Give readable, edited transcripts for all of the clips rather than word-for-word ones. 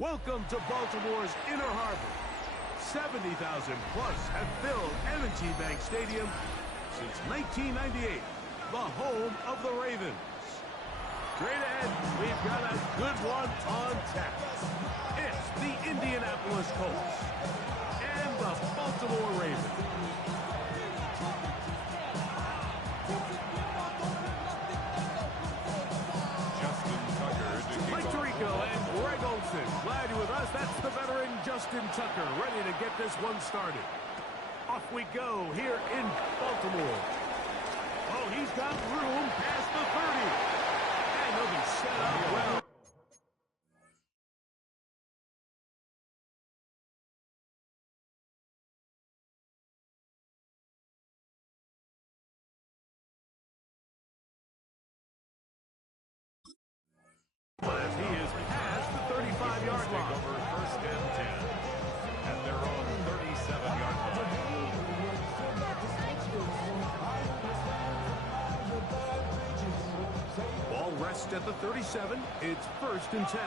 Welcome to Baltimore's Inner Harbor. 70,000 plus have filled M&T Bank Stadium since 1998, the home of the Ravens. Straight ahead, we've got a good one on tap. It's the Indianapolis Colts and the Baltimore Ravens. Mike Tirico and Greg Olsen. Glad you're with us. That's the veteran Justin Tucker, ready to get this one started. Off we go here in Baltimore. Oh, he's got room past the 30. And he'll be set up well. As he is past the 35-yard line. Over first and 10 at their own 37-yard line. Ball rests at the 37. It's first and 10.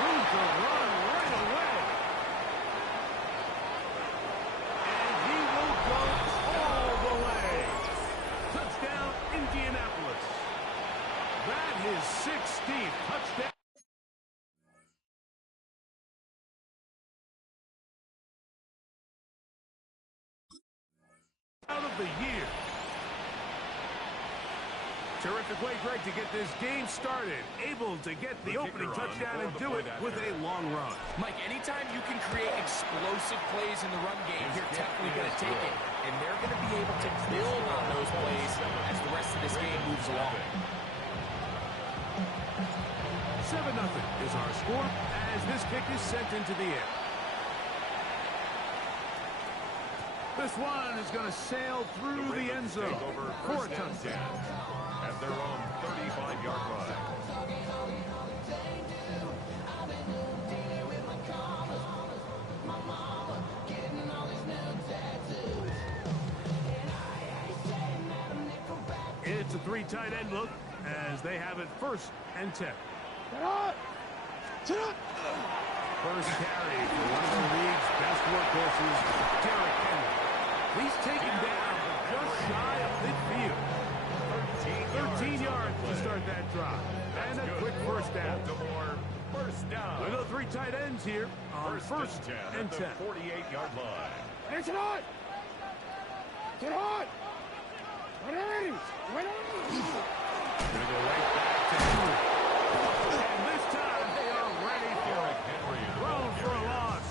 Room to run right away. And he will go all the way. Touchdown, Indianapolis. That is 16th touchdown. Out of the year. Terrific way, Greg, to get this game started. Able to get the opening touchdown and do it with a long run. Mike, anytime you can create explosive plays in the run game, you're definitely going to take it. And they're going to be able to build on those plays as the rest of this game moves along. 7-0 is our score as this kick is sent into the air. This one is going to sail through the end zone for a touchdown. At their own 35-yard line. It's a three tight end look as they have it first and 10. First carry for one of the league's best workhorses, Derrick Henry. He's taken down just shy of midfield. 13 yards to start that drive. And a quick first down. Baltimore, first down. We've got three tight ends here on first and 10. 48-yard line. Hey, sit on! Sit on! Ready! Gonna go right back to Henry. And this time they are ready for it. Thrown for a loss.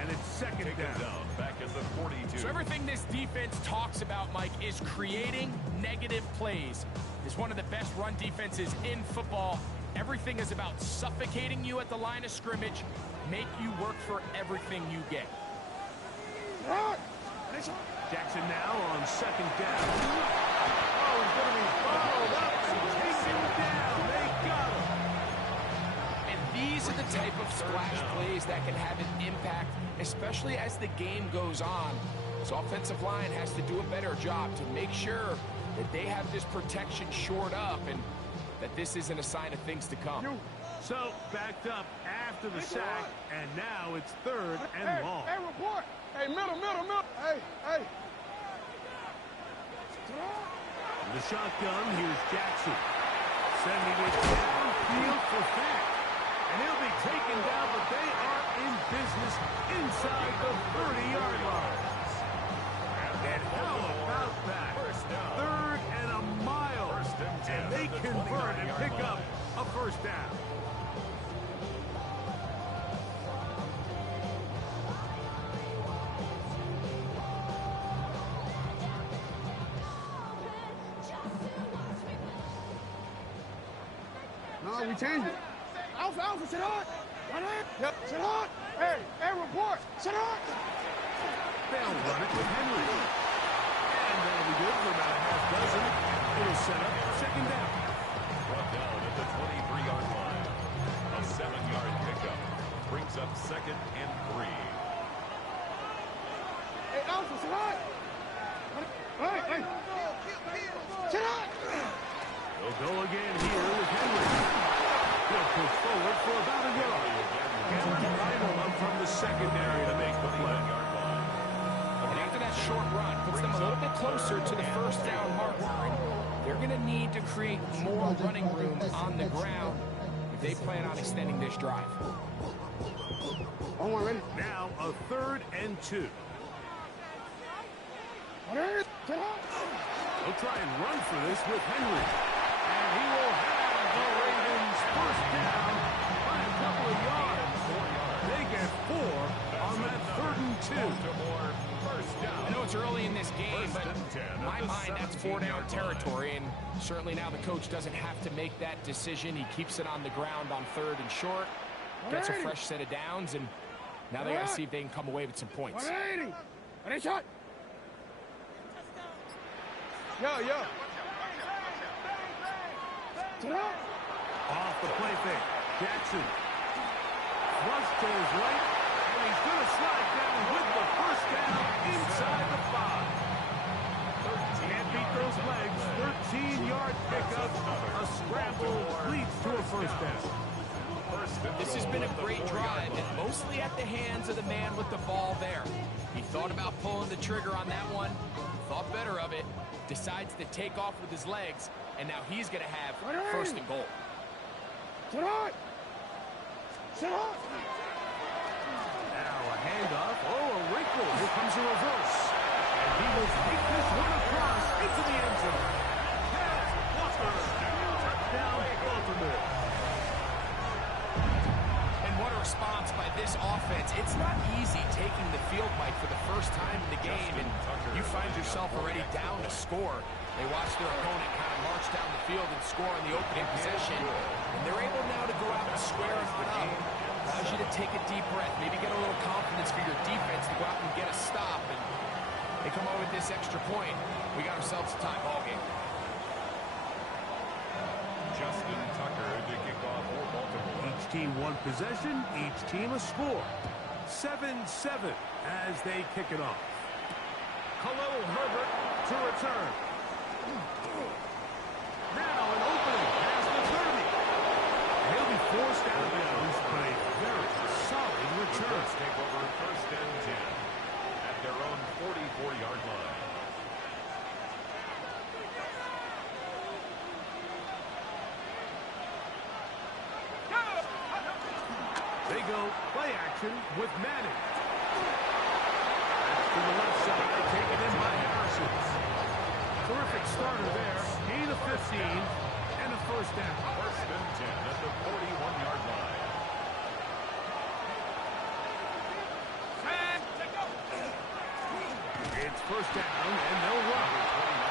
And it's second down. Back at the 42. So everything this defense talks about, Mike, is creating negative plays. It's one of the best run defenses in football. Everything is about suffocating you at the line of scrimmage, make you work for everything you get. Jackson now on second down. Oh, he's going to be followed up and taken down. They got him. And these are the type of splash plays that can have an impact, especially as the game goes on. This offensive line has to do a better job to make sure that they have this protection shored up and that this isn't a sign of things to come. So, backed up after the sack, and now it's third and long. Hey, report! Hey, middle! Hey! The shotgun, here's Jackson. Sending it downfield for Fant. And he'll be taken down, but they are in business inside the 30-yard line. And how about that? Third and a mile. And they convert and pick up a first down. No, we changed it. Alpha, sit on! Run in! Yep, sit on! Hey, report! Sit on! They'll run it with Henry. And that'll be good for about a half dozen. It'll set up second down. Brought down at the 23-yard line. A 7-yard pickup brings up second and 3. Hey, Alpha, sit on! Hey! Sit up! He'll go again here with Henry. He'll push forward for about a yard. And final up from the secondary to make the play. And after that short run, puts them a little bit closer to the first down marker. And they're going to need to create more running room on the ground if they plan on extending this drive. On one, ready? Now a 3rd and 2. Sit up! He'll try and run for this with Henry. And he will have the Ravens first down by a couple of yards. They get 4 on that 3rd and 2. I know it's early in this game, but in my mind, that's 4-down territory, and certainly now the coach doesn't have to make that decision. He keeps it on the ground on 3rd and short, gets a fresh set of downs, and now they got to see if they can come away with some points. 180! Ready, shot! Yo! Sit up! Off the play fake. Jackson. Thrust to his right, and he's going to slide down with the first down inside the 5. Can't beat those legs. 13-yard pickup. A scramble leads to a first down. This has been a great drive, and mostly at the hands of the man with the ball there. He thought about pulling the trigger on that one, thought better of it, decides to take off with his legs, and now he's going to have 1st and goal. Sit up! Sit up! Now a handoff. Oh, a wrinkle. Here comes a reverse. And he will take this one across into the end zone. Pass, Walker. Touchdown, Baltimore. And what a response by this offense. It's not easy taking the field, Mike, for the first time in the game, and you find yourself already down to score. They watch their opponent kind of march down the field and score on the opening possession, and they're able now to go out and square it up. Allows you to take a deep breath, maybe get a little confidence for your defense to go out and get a stop, and they come over with this extra point. We got ourselves a tie ball game. Justin Tucker to kick off for Baltimore. Each team one possession, each team a score. 7-7 as they kick it off. Khalil Herbert to return. Now an opening past the 30. He'll be forced out of bounds, but a very solid return. Let's take over 1st and 10 at their own 44-yard line. They go play action with Manning. That's to the left side, taken in by Harrison. Terrific starter there. Gain of 15 and a first down. 1st and 10 at the 41-yard line. It's first down, and they'll run.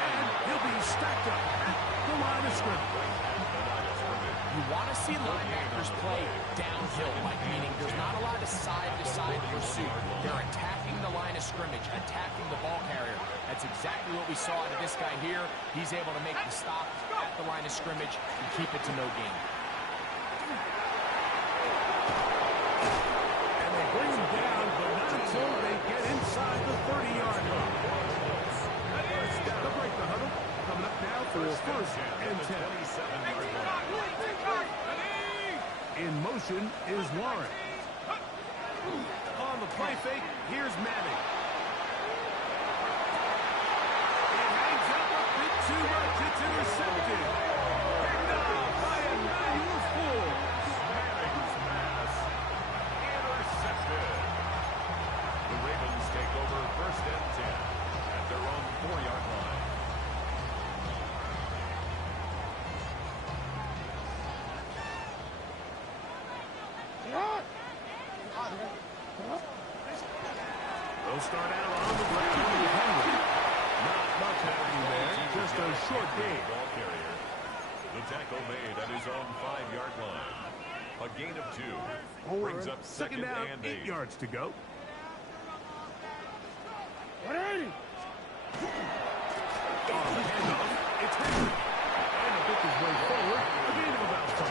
And he'll be stacked up at the line of scrimmage. You want to see linebackers play downhill, Mike, meaning there's not a lot of side-to-side pursuit. They're attacking the line of scrimmage, attacking the ball carrier. That's exactly what we saw out of this guy here. He's able to make the stop at the line of scrimmage and keep it to no gain. And they bring him down, but not until they get inside the 30-yard line. They'll break the huddle. Coming up now for a 1st and 10. 27-yard line. In motion is Warren. On the play fake, here's Manning. It hangs up a bit too much. It's intercepted. Picked off by Emmanuel Forbes. Manning's pass intercepted. The Ravens take over 1st and 10 at their own 4-yard line. They'll start out on the ground with Henry. Not much happening there. Just a short gain. Ball carrier. The tackle made at his own 5-yard line. A gain of 2. Brings up Second down, and 8 yards to go. 180! On the handoff, it's Henry. And to pick his way forward, a gain of about 5.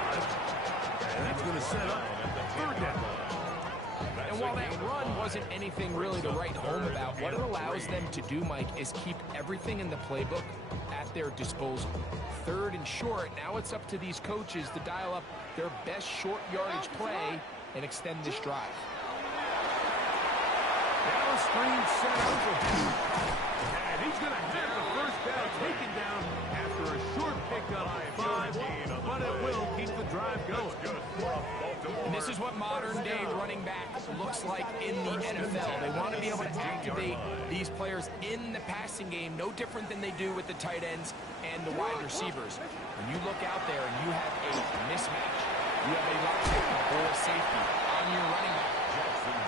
And that's going to set up 3rd down. And while that run wasn't anything really to write home about, what it allows them to do, Mike, is keep everything in the playbook at their disposal. 3rd and short, now it's up to these coaches to dial up their best short yardage play and extend this drive. Now a screen set up for him. And he's going to have the first down taken down after a short pickup of 5, but it will keep the drive going. And this is what modern-day running back looks like in the NFL. They want to be able to activate these players in the passing game, no different than they do with the tight ends and the wide receivers. When you look out there and you have a mismatch, you have a lockdown or a safety on your running back,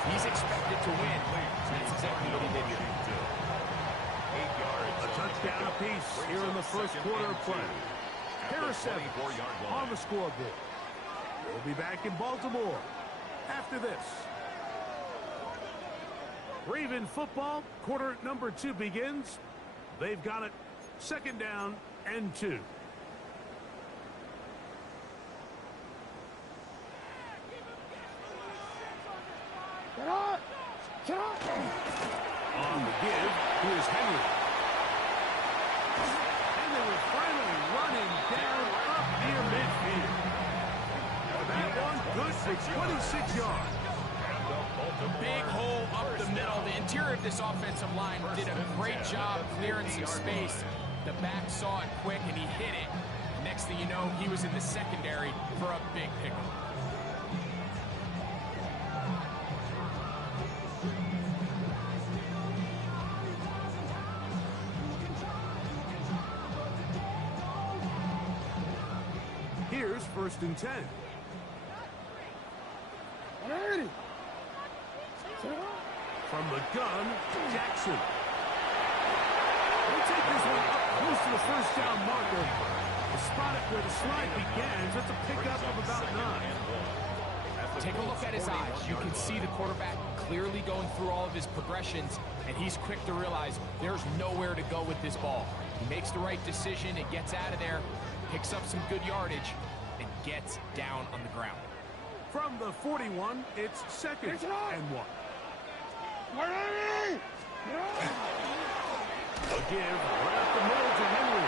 he's expected to win. That's exactly what he did here. A touchdown apiece here in the first quarter of play. Harris on the scoreboard. We'll be back in Baltimore after this. Raven football, quarter number 2 begins. They've got it 2nd down and 2. On the give, here's Henry. And they will finally run him down up near midfield. That one good for 26 yards. Big hole up the middle. The interior of this offensive line did a great job clearing some space. The back saw it quick and he hit it. Next thing you know, he was in the secondary for a big pickup. Here's 1st and 10. From the gun, Jackson. We'll take this one up close to the 1st down marker. The spot it where the slide begins. That's a pickup of about 9. Take a look at his eyes. You can see the quarterback clearly going through all of his progressions, and he's quick to realize there's nowhere to go with this ball. He makes the right decision and gets out of there, picks up some good yardage, and gets down on the ground. From the 41, it's 2nd and 1. A give right up the middle to Henry.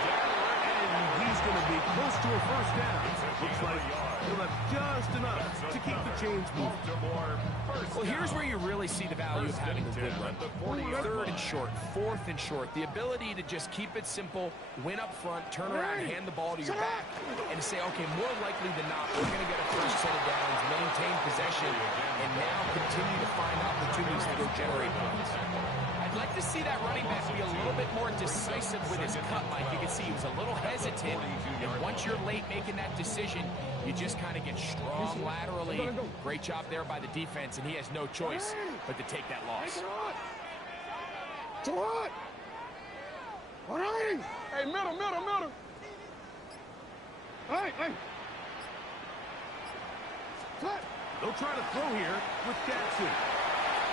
And he's going to be close to a 1st down. Looks like he'll have just enough to keep the chains moving. Well, here's where you really see the value of having a good run. 3rd and short, 4th and short. The ability to just keep it simple, win up front, turn around, hand the ball to your back, and say, okay, more likely than not, we're going to get a first set of downs, maintain possession, and now continue to find opportunities to go generate points. I'd like to see that running back be a little bit more decisive with his cut, Mike. You can see he was a little hesitant, and once you're late making that decision, you just kind of get strong laterally. Great job there by the defense, and he has no choice but to take that loss. Hey, middle. Hey. They'll try to throw here with Jackson.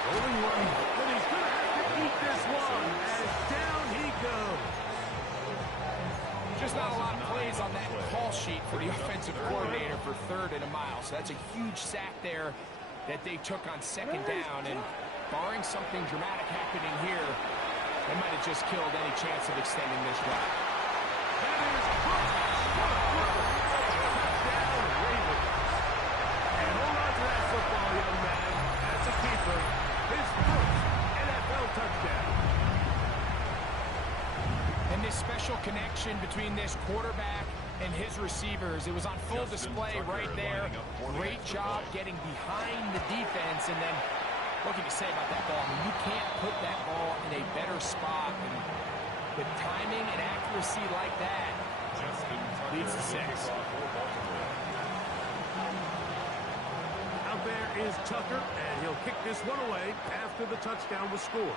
Rolling run, but he's going to have to eat this one as down he goes. Just not a lot of plays on that call sheet for the offensive coordinator for 3rd and a mile. So that's a huge sack there that they took on 2nd down. And barring something dramatic happening here, they might have just killed any chance of extending this drive. That is hooked. What a throw. Touchdown, Ravens. And hold on to that football, young man. That's a keeper. His 1st NFL touchdown. And this special connection between this quarterback and his receivers, it was on full display right there. Great job getting behind the defense. And then what can you say about that ball? I mean, you can't put that ball in a better spot. And with timing and accuracy like that, leads to 6. Out there is Tucker, and he'll kick this one away after the touchdown was scored.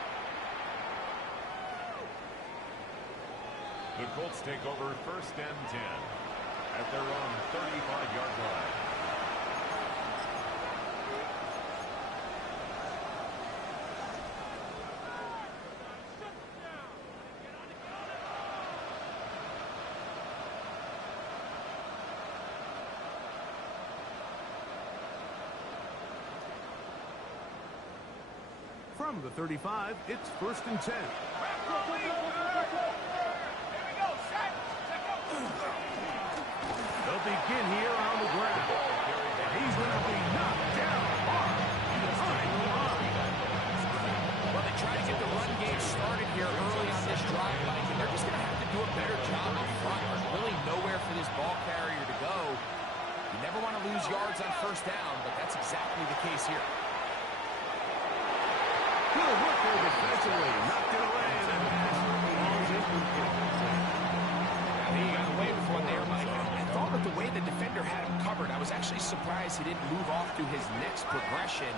The Colts take over 1st and 10 at their own 35-yard line. From the 35, it's 1st and 10. They'll begin here on the ground. And he's going to be knocked down hard behind the line. Well, they try to get the run game started here early on this drive, Mike, and they're just going to have to do a better job up front. There's really nowhere for this ball carrier to go. You never want to lose yards on 1st down, but that's exactly the case here. Good work there defensively. Knocked it away, and the pass falls incomplete. He got away with one there, Mike. I thought with the way the defender had him covered, I was actually surprised he didn't move off to his next progression.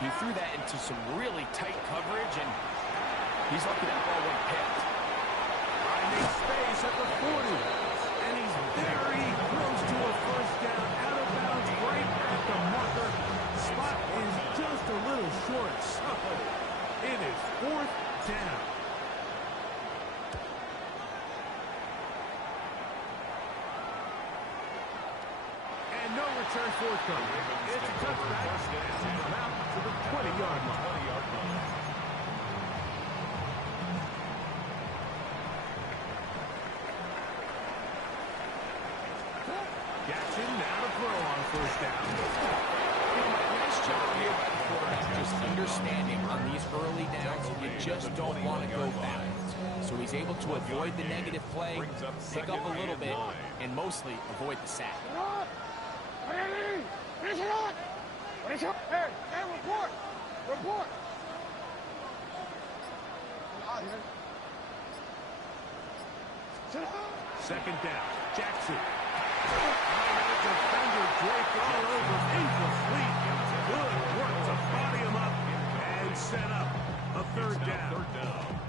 He threw that into some really tight coverage, and he's lucky that ball went picked. Finding space at the 40, and he's very close to a 1st down, out of bounds, right at the marker. Spot is just a little short, so it is 4th down. And no return forthcoming. It's a touchback. Come out to the 20-yard line. Jackson now to throw on 1st down. Nice job here by the quarterback, just understanding on these early downs, you just don't want to go backwards. So he's able to avoid the negative play, pick up a little bit, and mostly avoid the sack. Hey, report! Report! 2nd down. Jackson. Defender draped all over. Incomplete. Good work to body him up and set up a 3rd down.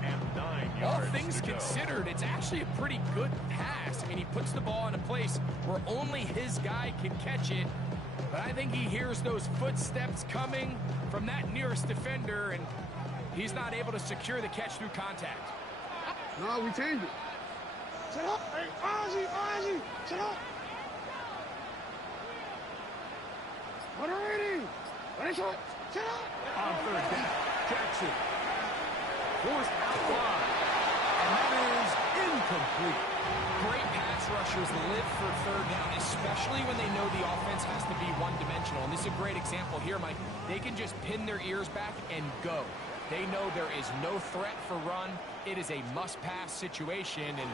And 9 All yards things to go. considered, it's actually a pretty good pass. I mean, he puts the ball in a place where only his guy can catch it. But I think he hears those footsteps coming from that nearest defender, and he's not able to secure the catch through contact. No, we changed it. Set up. Hey, Ozzy, set up. Ready. Ready, shot. Set up. On 3rd down. Jackson. Forced out wide. And that is incomplete. Great pass rushers live for 3rd down, especially when they know the offense has to be one-dimensional. And this is a great example here, Mike. They can just pin their ears back and go. They know there is no threat for run. It is a must-pass situation, and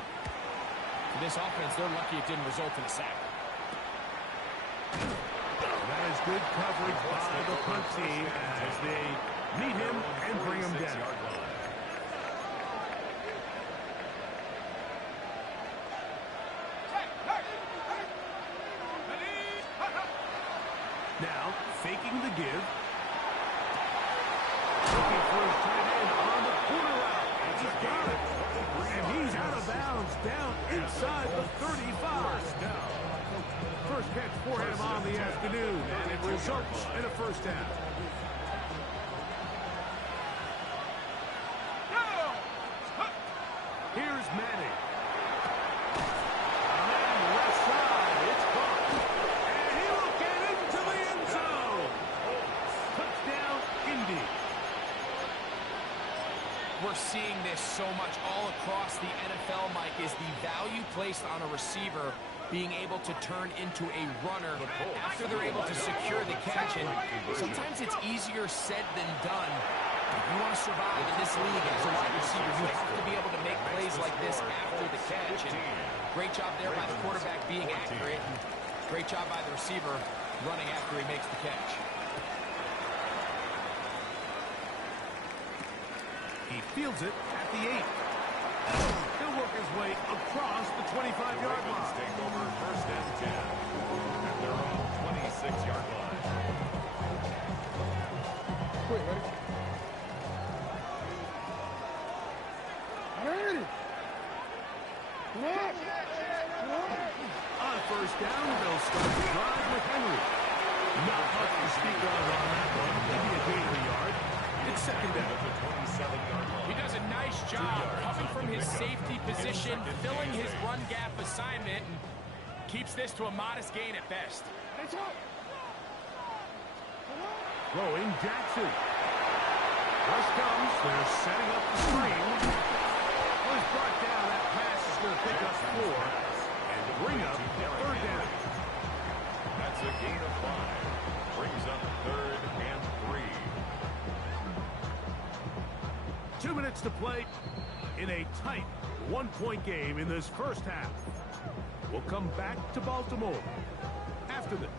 for this offense, they're lucky it didn't result in a sack. That is good coverage by the punt team as they meet him and bring him down. Now, faking the give. Looking for his tight end on the corner route. And he's got it. And he's out of bounds down inside the 35. First catch for him on the afternoon, and it results in a 1st down. Here's Manning. And left side, it's caught. And he will get into the end zone. Touchdown, Indy. We're seeing this so much all across the NFL, Mike, is the value placed on a receiver being able to turn into a runner after they're able to secure the catch. And sometimes it's easier said than done. If you want to survive in this league as a wide receiver, you have to be able to make plays like this after the catch. And great job there by the quarterback being accurate. And great job by the receiver running after he makes the catch. He fields it at the 8. He'll work his way across the 25-yard line. Take over 1st and 10 at their own 26-yard line. Quick, ready? Ready. On 1st down, they'll start the drive with Henry. Not much to speak of on that one. Maybe a gain of a yard. It's 2nd down. At the 27-yard line. He does a nice job coming from his safety position, filling his run gap assignment, and keeps this to a modest gain at best. Throwing Jackson. First comes. They're setting up the screen. Well, he's brought down. That pass is going to pick up 4 and bring up 3rd down. That's a gain of 5. Brings up 3rd and 3. 2 minutes to play in a tight one-point game in this first half. We'll come back to Baltimore after this.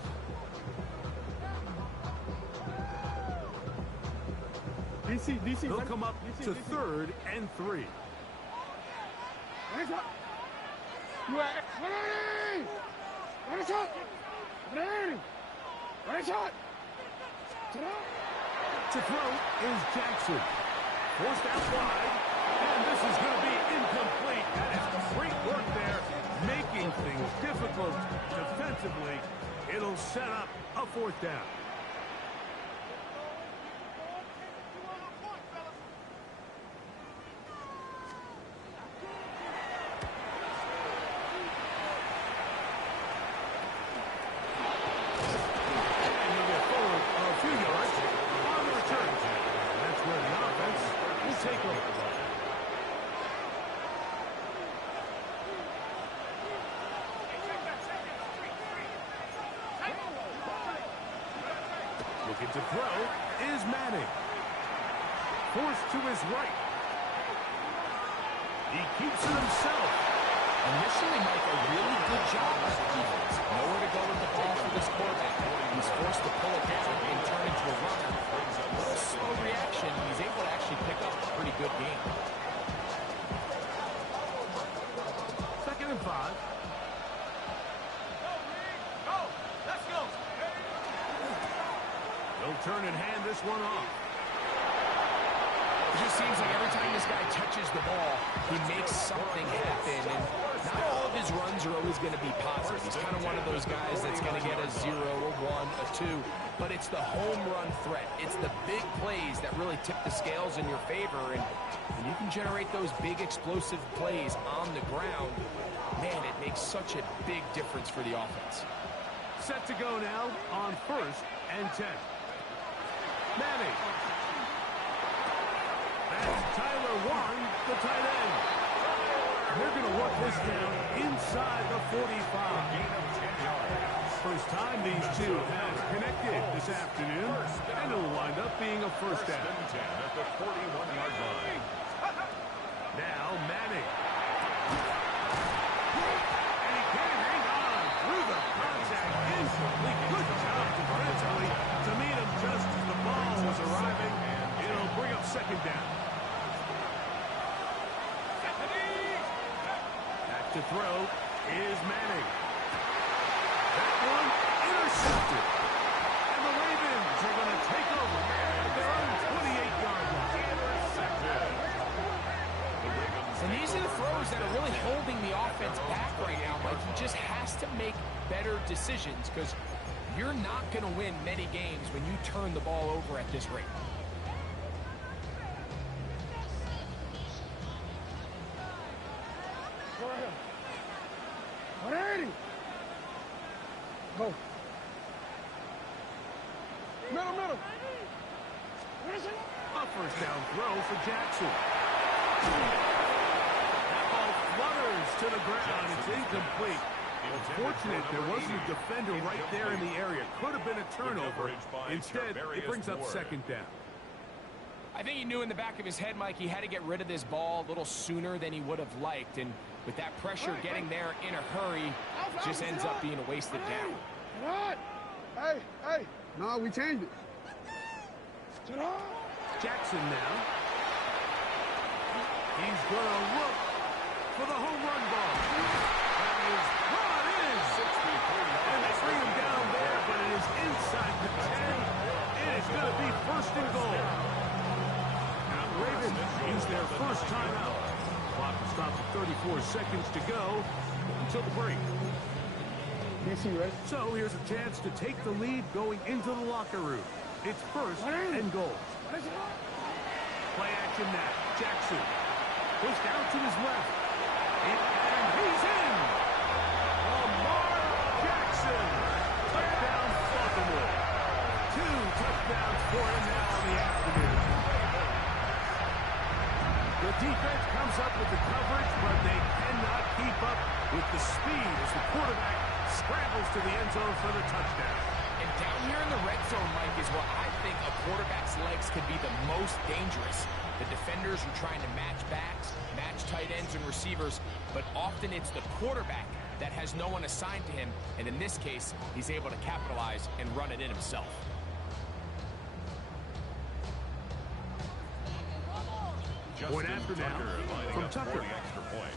DC. They'll come up to 3rd and 3. Ready? To throw is Jackson. Forced out wide, and this is going to be incomplete. That is great work there, making things difficult defensively. It'll set up a 4th down. Take over. Looking to throw is Manning. Forced to his right. He keeps it himself. Initially, Mike, a really good job by the defense. Nowhere to go with the ball for this quarterback. He's forced to pull it down and turn into a runner. Slow reaction. He's able to actually pick up a pretty good game. 2nd and 5. Let's go. They'll turn and hand this one off. It just seems like every time this guy touches the ball, he makes something happen. And not all of his runs are always going to be positive. He's kind of one of those guys that's going to get a 0, a 1, a 2. But it's the home run threat. It's the big plays that really tip the scales in your favor. And when you can generate those big explosive plays on the ground, man, it makes such a big difference for the offense. Set to go now on 1st and 10. Manning. That's Tyler Warren, the tight end. They're going to work this down inside the 45. First time these two have connected this afternoon, and it'll wind up being a 1st down. At the 41-yard line. Now Manning. And he can't hang on through the contact. Incomplete. Good job defensively to meet him just as the ball was arriving. It'll bring up 2nd down. Back to throw is Manning. That one intercepted. And the Ravens are going to take over at their own 28-yard line. Intercepted. And these are the throws that are really holding the offense back right now, Mike. He just has to make better decisions because you're not going to win many games when you turn the ball over at this rate. Go. Middle. A 1st down throw for Jackson. That ball flutters to the ground. It's incomplete. Fortunate there wasn't a defender right there in the area. Could have been a turnover. Instead, it brings up 2nd down. I think he knew in the back of his head, Mike, he had to get rid of this ball a little sooner than he would have liked. And with that pressure getting there in a hurry, just ends up being a wasted down. Hey. No, we changed it. Jackson now. He's going to look for the home run ball. That is brought in. And they bring him down there, but it is inside the 10. It is going to be 1st and goal. Now the Ravens use their first timeout. Clock will stop at 34 seconds to go until the break. So here's a chance to take the lead going into the locker room. It's 1st and goal. Play action now. Jackson pushed out to his left. And he's in. Lamar Jackson. Touchdown Baltimore. 2 touchdowns for him now in the afternoon. defense comes up with the coverage, but they cannot keep up with the speed as the quarterback scrambles to the end zone for the touchdown. And down here in the red zone, Mike, is where I think a quarterback's legs can be the most dangerous. The defenders are trying to match backs, match tight ends and receivers, but often it's the quarterback that has no one assigned to him, and in this case, he's able to capitalize and run it in himself. Point after now from Tucker. Extra point.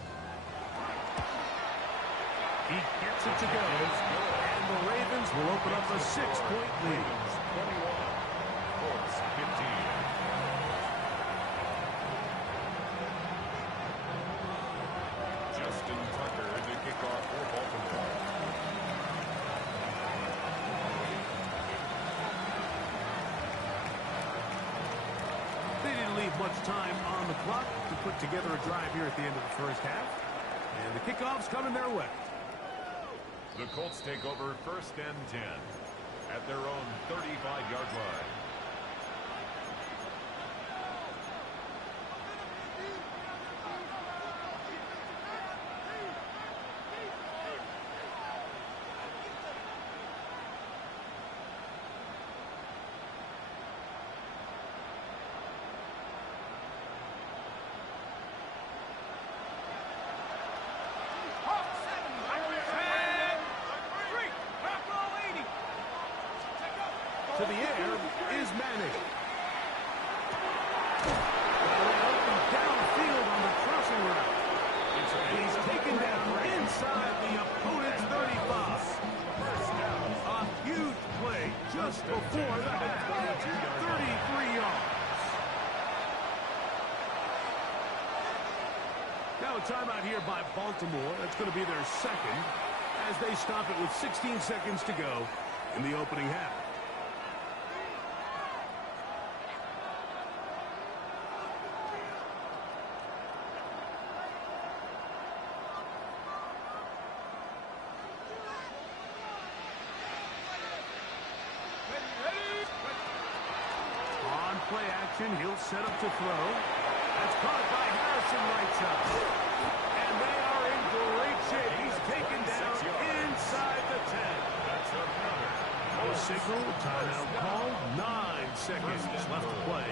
He gets it to go, and the Ravens will open up a 6-point lead. 21, Colts 15. Justin Tucker to kick off for Baltimore. They didn't leave much time on the clock to put together a drive here at the end of the first half. And the kickoff's coming their way. The Colts take over 1st and 10 at their own 35-yard line. To the air is Manning. Downfield on the crossing route. And he's taken down inside the opponent's 35. A huge play just before the half. 33 yards. Now a timeout here by Baltimore. That's going to be their second as they stop it with 16 seconds to go in the opening half. Play action, he'll set up to throw. That's caught by Harrison right side. And they are in great shape. He's taken down inside the 10. That's another. No signal, timeout called. 9 seconds left to play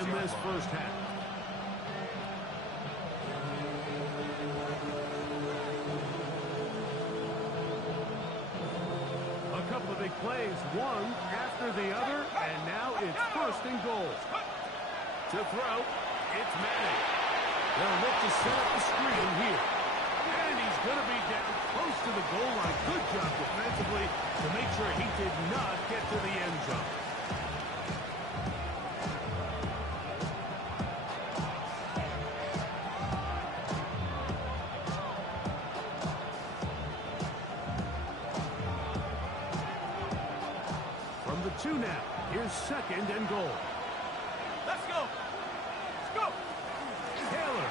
in this first half. A couple of big plays, one after the other, and now it's 1st and goal. To throw, it's Manning. They'll look to set up the screen here. And he's going to be down close to the goal line. Good job defensively to make sure he did not get to the end zone. From the 2 now, here's 2nd and goal. Let's go. Let's go. Taylor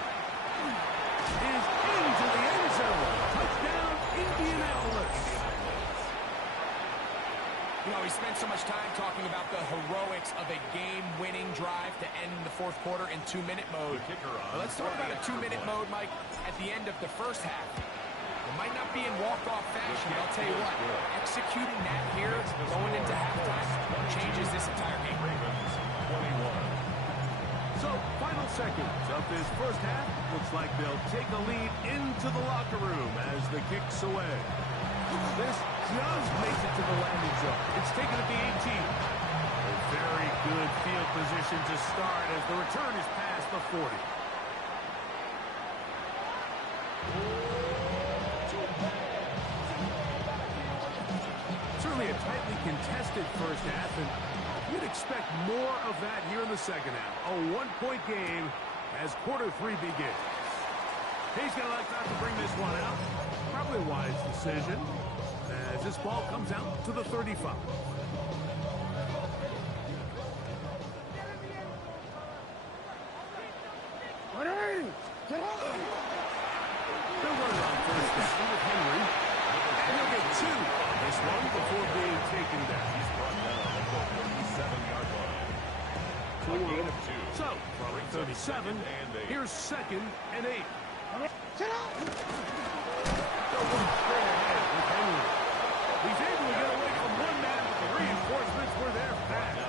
is into the end zone. Touchdown, Indianapolis. You know, we spent so much time talking about the heroics of a game-winning drive to end the 4th quarter in 2-minute mode. Well, let's talk about a 2-minute mode, Mike, at the end of the first half. It might not be in walk-off fashion, but I'll tell you what, executing that here, going into halftime, changes this entire game. Ravens 21. So, final seconds of this first half. Looks like they'll take a lead into the locker room as the kick's away. This just makes it to the landing zone. It's taken at the 18. A very good field position to start as the return is past the 40. Certainly a tightly contested first half, and you'd expect more of that here in the second half. A 1-point game as quarter 3 begins. He's going to like not to bring this one out. Probably a wise decision as this ball comes out to the 35. Get out. They'll run it on first down with Henry. And he'll get 2 on this one before being taken down. He's brought down at the 37-yard line. Four of 2. So, from 37, here's 2nd and 8. Sit out. Going straight ahead with Henry. He's able to get away from one man, but the reinforcements were there fast.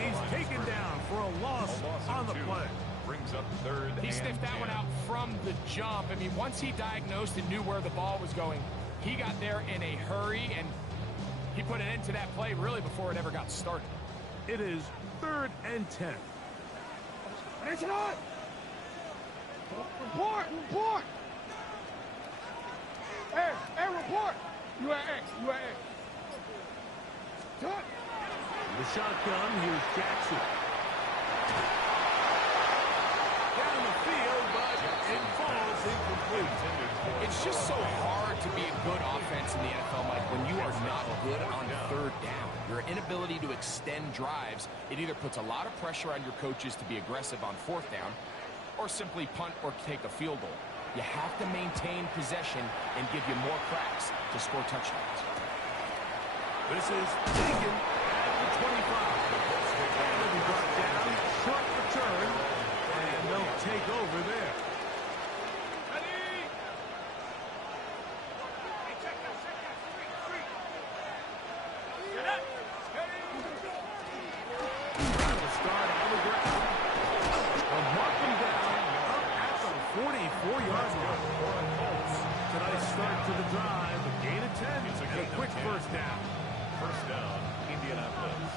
He's taken down for a loss on the play. Brings up 3rd He and sniffed that 10. one out from the jump. I mean, once he diagnosed and knew where the ball was going, he got there in a hurry, and he put an end to that play really before it ever got started. It is 3rd and 10. Sit on. Report. Hey, report. You at X. Cut. The shotgun, here's Jackson. Down the field, but it falls incomplete. It's just so hard to be a good offense in the NFL, Mike, when you are not good on 3rd down. Your inability to extend drives, it either puts a lot of pressure on your coaches to be aggressive on 4th down or simply punt or take a field goal. You have to maintain possession and give you more cracks to score touchdowns. This is taken at the 25. And it'll be brought down, short return, and they'll take over there. Trying to start on the ground. They'll mark them down up at the 44-yard line. Tonight's start to the drive, a gain of 10, and a quick first down. First down, Indianapolis.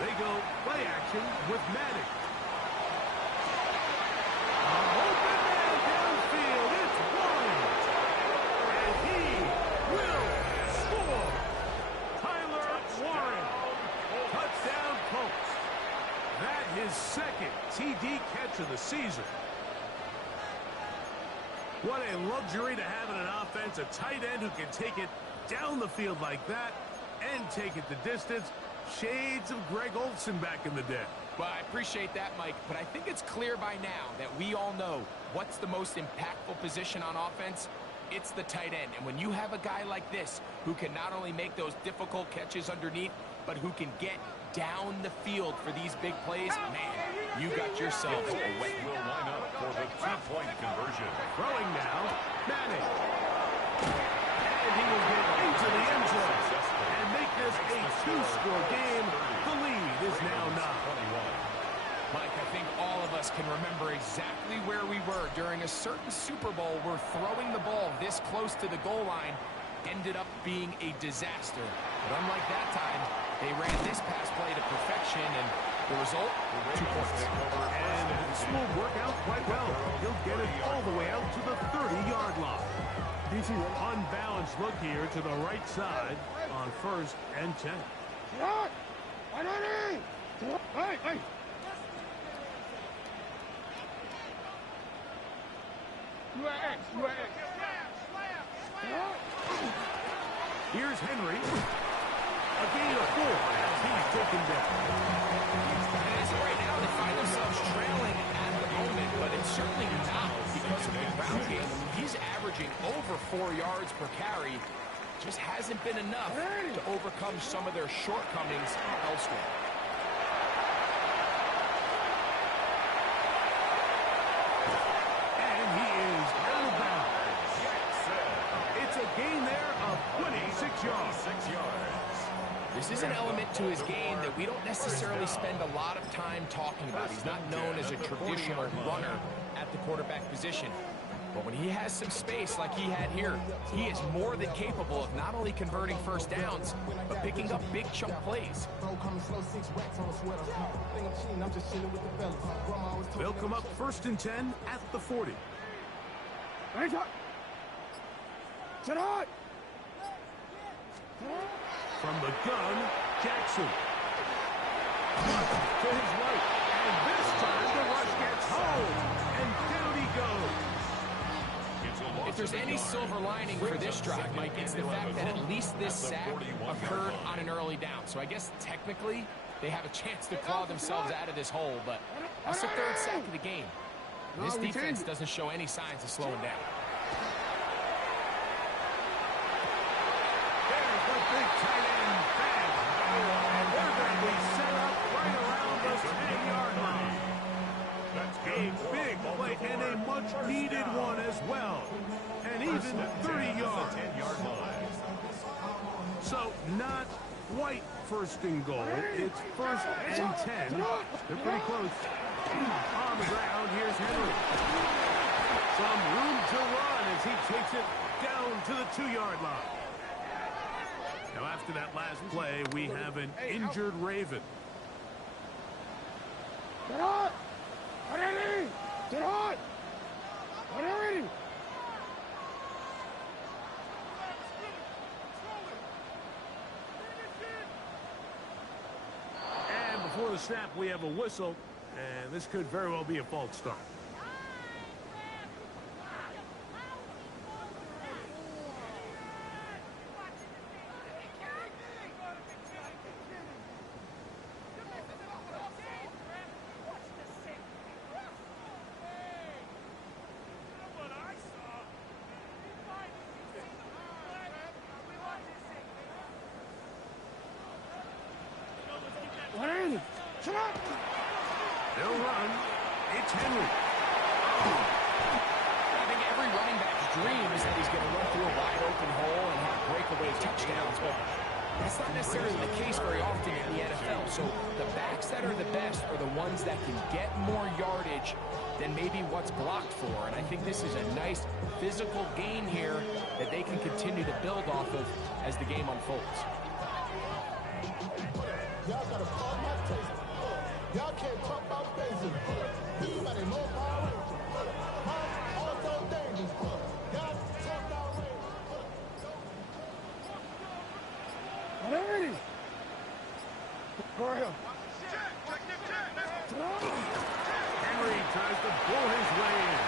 They go play action with Manning. Open man downfield, it's Warren. And he will score. Tyler Warren. Touchdown Colts. That his 2nd TD catch of the season. What a luxury to have in an offense, a tight end who can take it down the field like that and take it the distance. Shades of Greg Olsen back in the day. Well, I appreciate that, Mike, but I think it's clear by now that we all know what's the most impactful position on offense. It's the tight end. And when you have a guy like this who can not only make those difficult catches underneath, but who can get down the field for these big plays, man, you got yourselves a weapon. Will line up for the 2-point conversion. Throwing now, Manning. And he will get into the end zone and make this a 2-score game. The lead is now 9. Mike, I think all of us can remember exactly where we were during a certain Super Bowl where throwing the ball this close to the goal line ended up being a disaster. But unlike that time, they ran this pass play to perfection, and the result, 2 points. And this will work out quite well. He'll get it all the way out to the 30-yard line. Unbalanced look here to the right side on 1st and 10. Hey. You at X. Here's Henry. A gain of 4 as he's taken down. And as of right now, they find themselves trailing at the moment, but it's certainly not because of the ground game. He's averaging over 4 yards per carry. Just hasn't been enough to overcome some of their shortcomings elsewhere. And he is out of bounds. It's a gain there of 26 yards. This is an element to his game that we don't necessarily spend a lot of time talking about. He's not known as a traditional runner at the quarterback position. But when he has some space like he had here, he is more than capable of not only converting first downs, but picking up big chunk plays. They'll come up 1st and 10 at the 40. Sit on. From the gun, Jackson. To his right. And this time the rush gets home. And down he goes. If there's any silver lining for this drive, Mike, it's the fact that at least this sack occurred on an early down. So I guess technically they have a chance to claw themselves out of this hole, but that's the 3rd sack of the game. This defense doesn't show any signs of slowing down. There's the big tight end pass 130 yards. 10-yard line. So not quite first and goal. It's first and 10. They're pretty close. On the ground, here's Henry. Some room to run as he takes it down to the 2-yard line. Now after that last play, we have an injured Raven. Get on! Ready! Get on! Ready! And before the snap, we have a whistle, and this could very well be a false start. Ready! Shut up! They'll run. It's Henry. I think every running back's dream is that he's going to run through a wide open hole and have breakaway touchdowns, but that's not necessarily the case very often in the NFL. So the backs that are the best are the ones that can get more yardage than maybe what's blocked for. And I think this is a nice physical gain here that they can continue to build off of as the game unfolds. Y'all gotta call my taste. Y'all can't talk about basic. Anybody know Power Rangers? Also dangerous. Y'all talk about Rangers. Ready! Go ahead. Henry tries to pull his way in.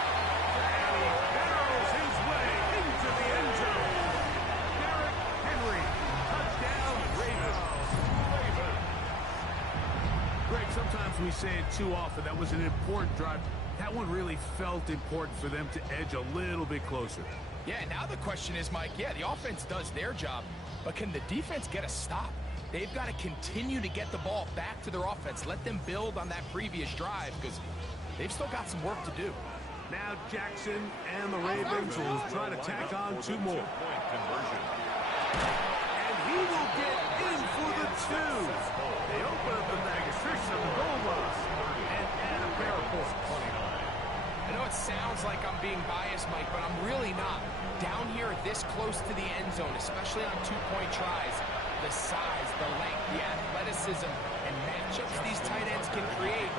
And he barrels his way into the end zone. Derrick Henry. Touchdown, Ravens. Greg, sometimes we say it too often. That was an important drive. That one really felt important for them to edge a little bit closer. Yeah, now the question is, Mike, yeah, the offense does their job, but can the defense get a stop? They've got to continue to get the ball back to their offense. Let them build on that previous drive because they've still got some work to do. Now Jackson and the Ravens will try to tack on two more. Two-point conversion. And he will get in for the two. They open up the bag of tricks on the goal line and add a pair of points. I know it sounds like I'm being biased, Mike, but I'm really not. Down here this close to the end zone, especially on two-point tries, the size, the length, the athleticism, and matchups these tight ends can create,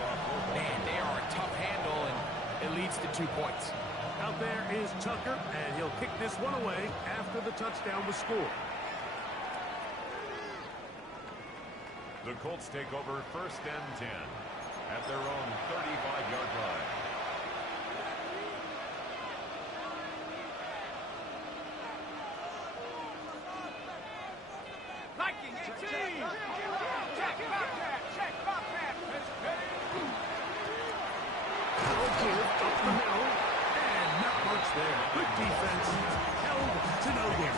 man, they are a tough handle, and it leads to 2 points. Out there is Tucker, and he'll kick this one away after the touchdown was scored. The Colts take over first and 10 at their own 35-yard line. Up the middle, and not much there. Good defense, held to no gain.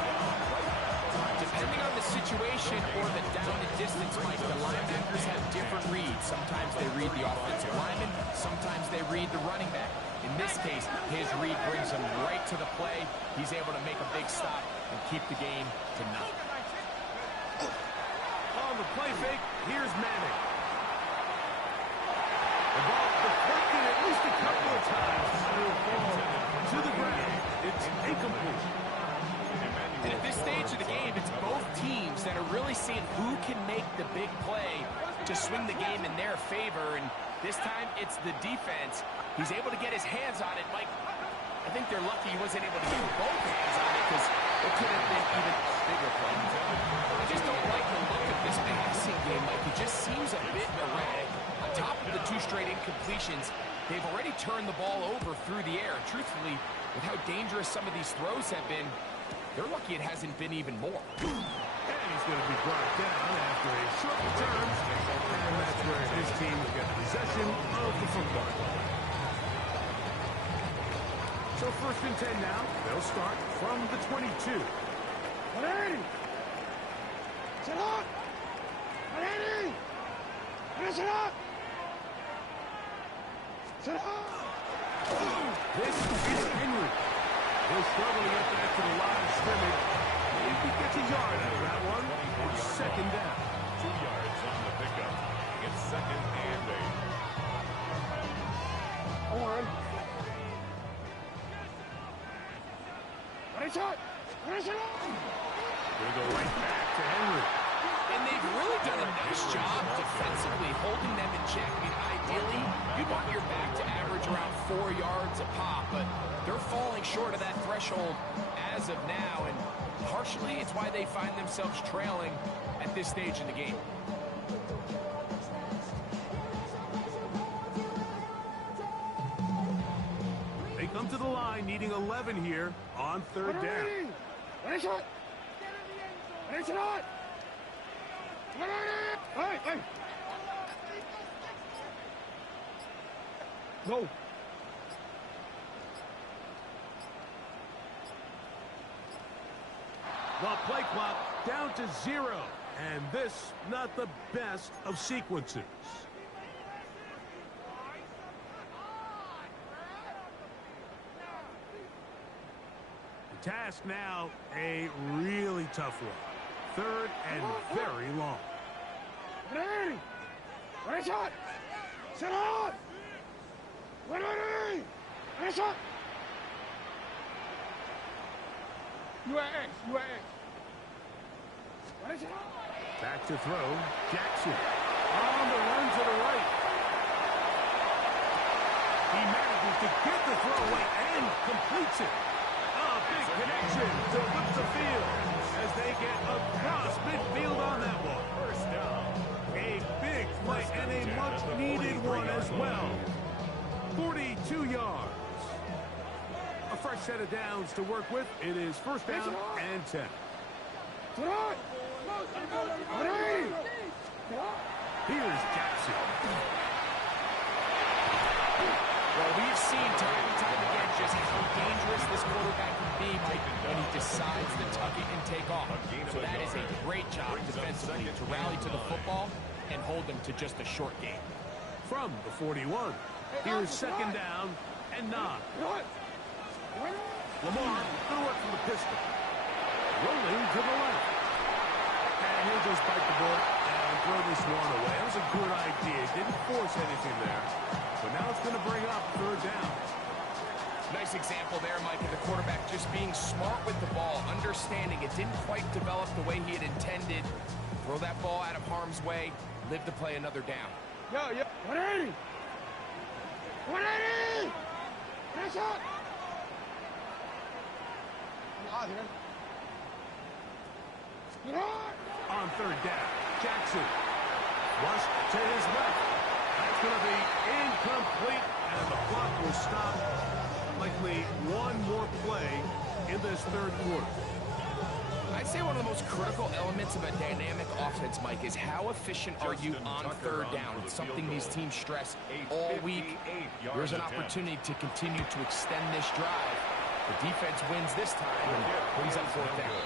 Depending on the situation or the down and distance, Mike, the linebackers have different reads. Sometimes they read the offensive lineman, sometimes they read the running back. In this case, his read brings him right to the play. He's able to make a big stop and keep the game to nothing. On the play fake, here's Manning. The ball deflected at least a couple of times. It'll fall to the ground. It's incomplete. And at this stage of the game, it's both teams that are really seeing who can make the big play to swing the game in their favor. And this time, it's the defense. He's able to get his hands on it. Mike, I think they're lucky he wasn't able to get both hands on it because it could have been even a bigger play. I just don't like the look of this passing game. Like, it just seems a bit erratic. On top of the 2 straight incompletions, they've already turned the ball over through the air. Truthfully, with how dangerous some of these throws have been, they're lucky it hasn't been even more. And he's going to be brought down after a short return. And that's where his team will get possession of the football. So first and 10 now. They'll start from the 22. Ready! Sit up! Ready! Sit up! Sit up! This is Henry. He'll struggle to get back to the line of scrimmage. If he gets a yard out of that one, it's second down. 2 yards on the pickup. It's second and 8. On. Ready, shot. Ready, shot. We'll go right back to Henry. And they've really done a nice job defensively holding them in check. I mean, ideally, you'd want your back to average around 4 yards a pop, but they're falling short of that threshold as of now, and partially it's why they find themselves trailing at this stage in the game. They come to the line needing 11 here on third down. Ready, shot. Ready, shot. Hey, hey. No. The play clock down to 0. And this, not the best of sequences. The task now, a really tough one. Third and very long. Ready. Ready, shot. Set on. Ready. Ready, shot. UAX. Ready, shot. Back to throw. Jackson on the run to the right. He manages to get the throw away and completes it. A big connection to whip the field as they get across midfield on that one. First down. A big play and a much-needed one as well. 42 yards. A fresh set of downs to work with. It is first down and 10. Set on. Ready. Here's Jackson. Well, we've seen time and time again just how dangerous this quarterback can be, Mike, when he decides to tuck it and take off. So that is a great job defensively to rally to the football and hold them to just a short game. From the 41. Here's second down and 9. Lamar threw it from the pistol. Rolling to the left. And he'll just bite the bullet and throw this one away. That was a good idea. Didn't force anything there. But now it's going to bring up third down. Nice example there, Mike, of the quarterback just being smart with the ball, understanding it didn't quite develop the way he had intended. Throw that ball out of harm's way, live to play another down. Yo. 180. 180. Nice shot. I'm out here. Get on. On third down, Jackson. Rush to his left. That's going to be incomplete, and the clock will stop. Likely one more play in this third quarter. I'd say one of the most critical elements of a dynamic offense, Mike, is how efficient are you on third down? It's something these teams stress all week. There's an opportunity to continue to extend this drive. The defense wins this time and brings up fourth down.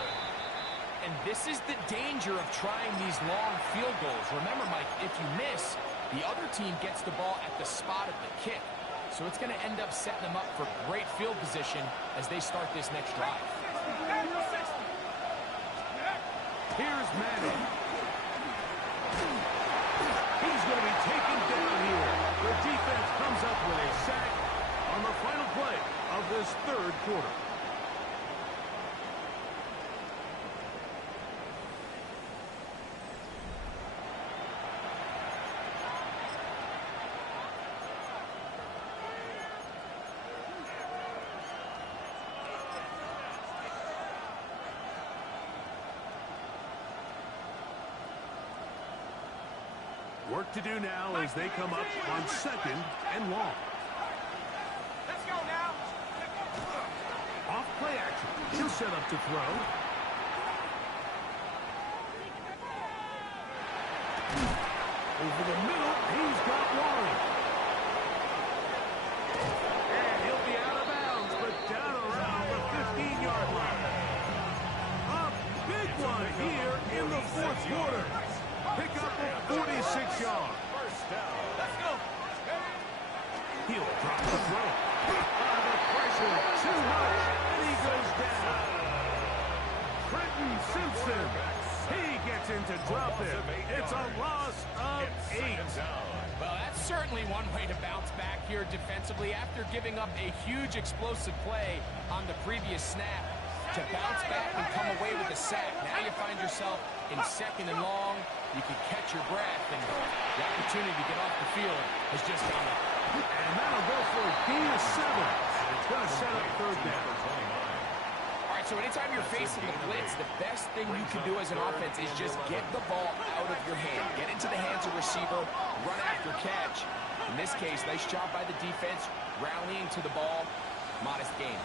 And this is the danger of trying these long field goals. Remember, Mike, if you miss, the other team gets the ball at the spot of the kick. So it's going to end up setting them up for great field position as they start this next drive. Here's Manning. He's going to be taken down here. The defense comes up with a sack on the final play of this third quarter. Work to do now as they come up on second and long. Let's go now. Off play action. He'll set up to throw. Over the middle, he's got Warren. And he'll be out of bounds, but down around the 15-yard line. A big one here in the fourth quarter. Pick up at 46 yards. First down. Let's go. He'll drop the throw. The pressure too much. And he goes down. Trenton Simpson. He gets into drop it. It's a loss of 8. Well, that's certainly one way to bounce back here defensively after giving up a huge explosive play on the previous snap. To bounce back and come away with a sack. Now you find yourself in 2nd and long. You can catch your breath, and the opportunity to get off the field has just gone up. And that'll go for a gain of 7. And it's going to set up 3rd down. All right, so anytime you're facing the blitz, the best thing you can do as an offense is just get the ball out of your hand. Get into the hands of receiver, run after catch. In this case, nice job by the defense, rallying to the ball. Modest gain.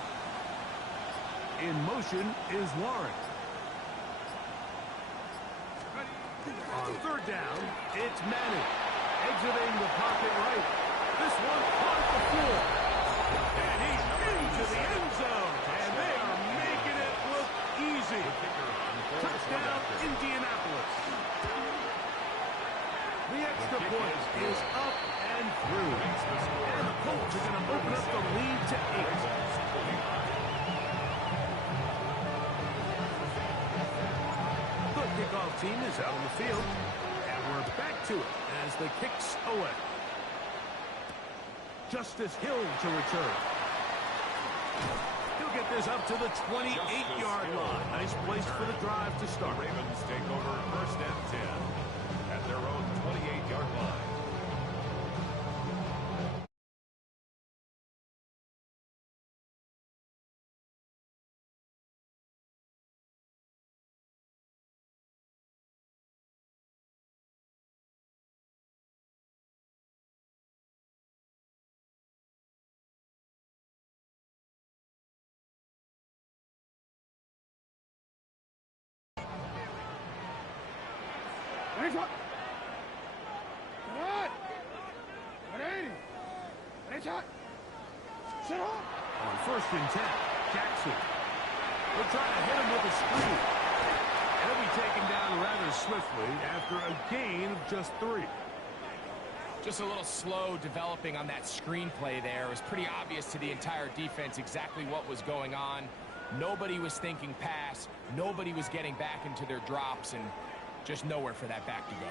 In motion is Warren. On 3rd down, it's Manning. Exiting the pocket right. This one on the floor. And he's into the end zone. And they are making it look easy. Touchdown, Indianapolis. The extra point is up and through. And the Colts are going to open up the lead to 8. Kickoff team is out on the field, and we're back to it as the kicks away. Justice Hill to return. He'll get this up to the 28-yard line. Nice place for the drive to start. Ravens take over 1st and 10 at their own 28-yard line. Nice one. Good. 180. Nice shot. Sit up. On 1st and 10, Jackson. They'll try to hit him with a screen. And he'll be taken down rather swiftly after a gain of just 3. Just a little slow developing on that screenplay there. It was pretty obvious to the entire defense exactly what was going on. Nobody was thinking pass. Nobody was getting back into their drops, and just nowhere for that back to go.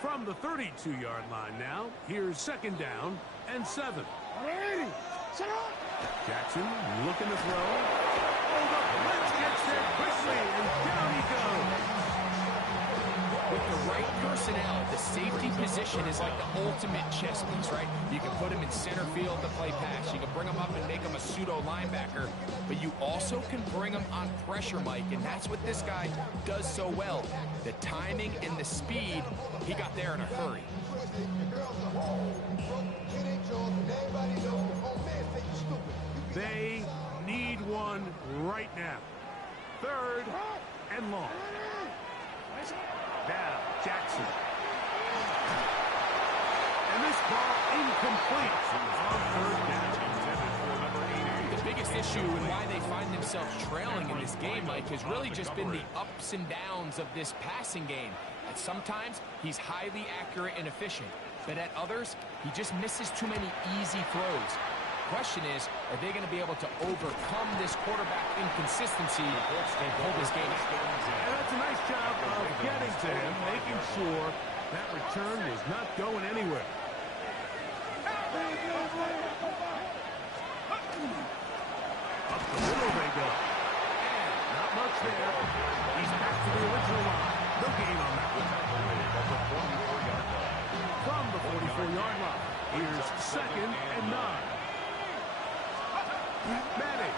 From the 32-yard line now, here's 2nd down and 7. 180. Sit up. Jackson looking to throw. Oh, the blitz gets there quickly, and down he goes. With the right personnel, the safety position is like the ultimate chess piece, right? You can put him in center field to play pass. You can bring him up and make him a pseudo linebacker, but you also can bring him on pressure, Mike, and that's what this guy does so well. The timing and the speed, he got there in a hurry. They need one right now. 3rd and long. Now, Jackson. And this ball incomplete on 3rd down. The biggest issue and why they find themselves trailing in this game, Mike, has really just been the ups and downs of this passing game. At sometimes, he's highly accurate and efficient, but at others, he just misses too many easy throws. The question is, are they going to be able to overcome this quarterback inconsistency and pull this game out? And that's a nice job of getting to him, making sure that return is not going anywhere. Up the middle they go. And not much there. He's back to the original line. No gain on that one. From the 44-yard line, here's 2nd and 9. Manning.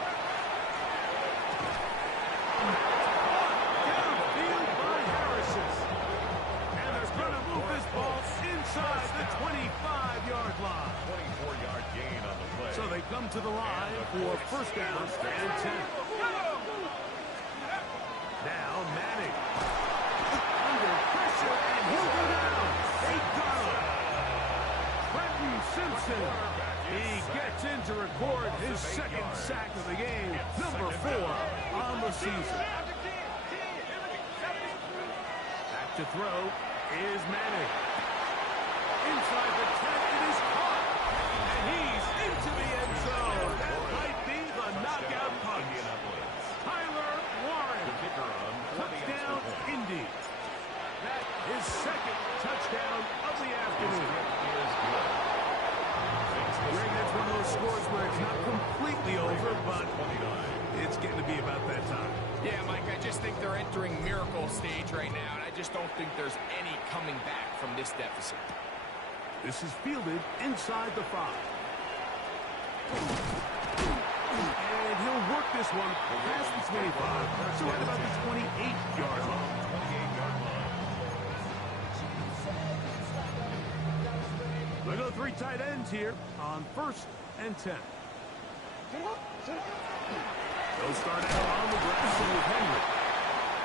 Downfield by Harrison. And they're going to move this ball inside the 25-yard line. 24-yard gain on the play. So they come to the line for 1st down and 10. Now Manning. Under pressure, and he'll go down. They got him. Trenton Simpson. He gets in to record his 2nd To throw is Manning. Inside the 10, it is caught. And he's into the end zone. That might be the knockout punch. Tyler Warren. Touchdown, Indy. That is second touchdown of the afternoon. Greg, that's one of those scores where it's not completely over, but it's getting to be about that time. Yeah, Mike, I just think they're entering miracle stage right now, and I just don't think there's any coming back from this deficit. This is fielded inside the 5. And he'll work this one past the 25, so right about the 28-yard line. We go 3 tight ends here on 1st and 10. They'll start out on the grass with Henry.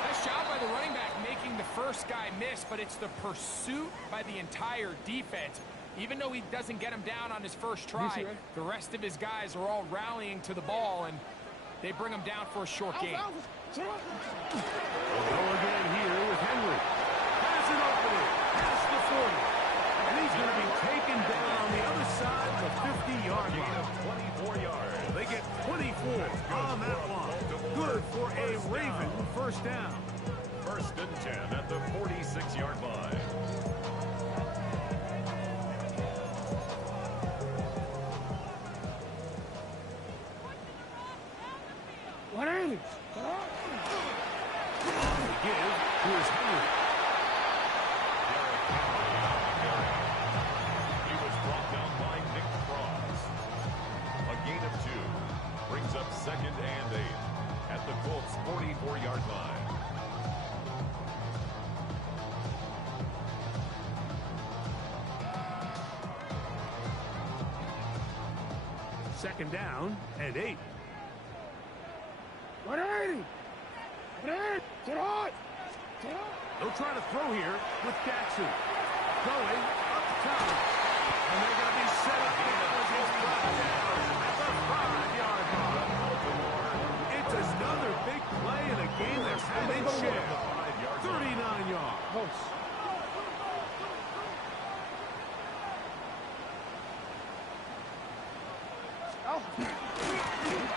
Nice job by the running back making the first guy miss, but it's the pursuit by the entire defense. Even though he doesn't get him down on his first try, the rest of his guys are all rallying to the ball, and they bring him down for a short gain. They'll go again here with Henry. Has an opening. Past the 40. And he's going to be taken down on the other side of the 50-yard line. 24 yards. They get 24 on that one. Good for a Raven first down. 1st and 10 at the 46-yard line. What is it? Give. Here's Henry. He was brought down by Nick Cross. A gain of 2 brings up 2nd and 8 at the Colts 44-yard line. Second down and 8. They'll try to throw here with Jackson. Going up top. And they're going to be set up now as he's brought down at the 5-yard line. It's another big play in a game that's having share. 39 yards.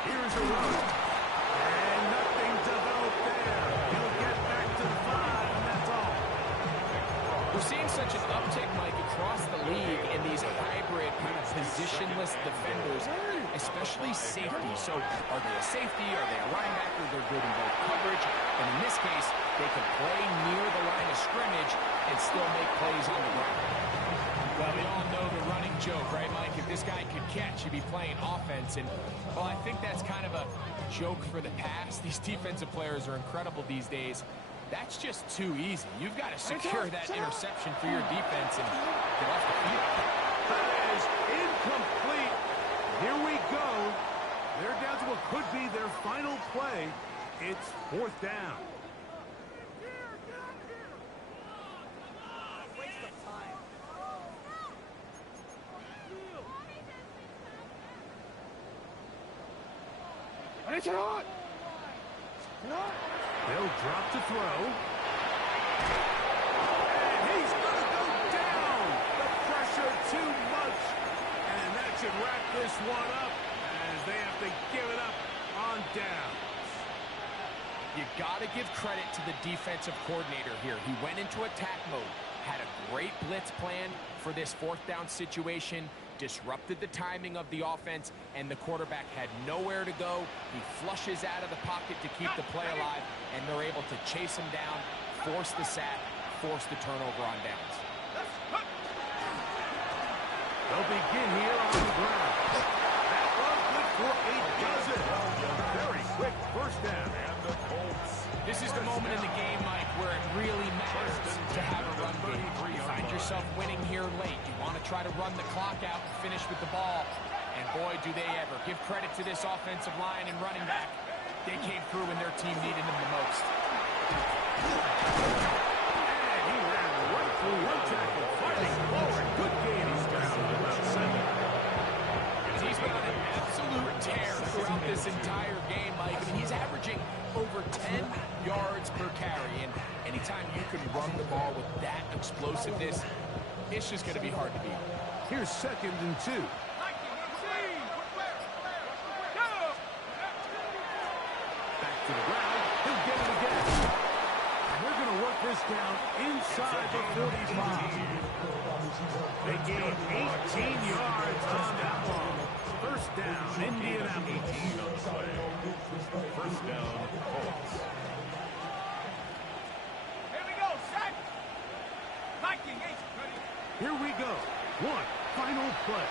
Here's a run. And nothing developed there. He'll get back to the 5, and that's all. We're seeing such an uptick, Mike, across the league in these hybrid kind of positionless defenders, especially safety. So are they a safety? Are they a linebacker? They're good in both coverage. And in this case, they can play near the line of scrimmage and still make plays on the ground. Well, we all know the running joke, right, Mike? If this guy could catch, he'd be playing offense. And, well, I think that's kind of a joke for the past. These defensive players are incredible these days. That's just too easy. You've got to secure that interception for your defense and get off the field. That is incomplete. Here we go. They're down to what could be their final play. It's 4th down. They'll drop to throw. And he's going to go down. The pressure too much. And that should wrap this one up as they have to give it up on downs. You got to give credit to the defensive coordinator here. He went into attack mode, had a great blitz plan for this 4th down situation, disrupted the timing of the offense, and the quarterback had nowhere to go. He flushes out of the pocket to keep the play alive, and they're able to chase him down, force the sack, force the turnover on downs. They'll begin here on the ground. That was good for a dozen. Very quick first down. And the Colts. This is the moment in the game, Mike, where it really matters to have a run game. You find yourself winning here late. You want to try to run the clock out and finish with the ball. And boy, do they ever. Give credit to this offensive line and running back. They came through when their team needed them the most. And he ran right through one tackle, fighting forward. Good game. He's down to about 7. He's been on an absolute tear throughout this entire game, Mike. I mean, he's averaging over 10 yards per carry. And anytime you can run the ball with that explosiveness, it's just going to be hard to beat. Here's 2nd and 2. Back to the ground. He'll get it again. And they're going to work this down inside the 45. They gained 18 yards on that one. First down, Indianapolis. 18 on the play. First down, Colts. Here we go. One final play.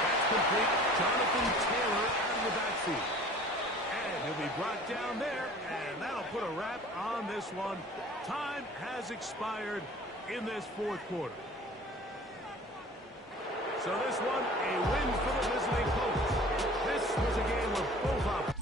That's complete. Jonathan Taylor out of the backfield. And he'll be brought down there, and that'll put a wrap on this one. Time has expired in this 4th quarter. So this one, a win for the visiting Colts. This was a game of both options.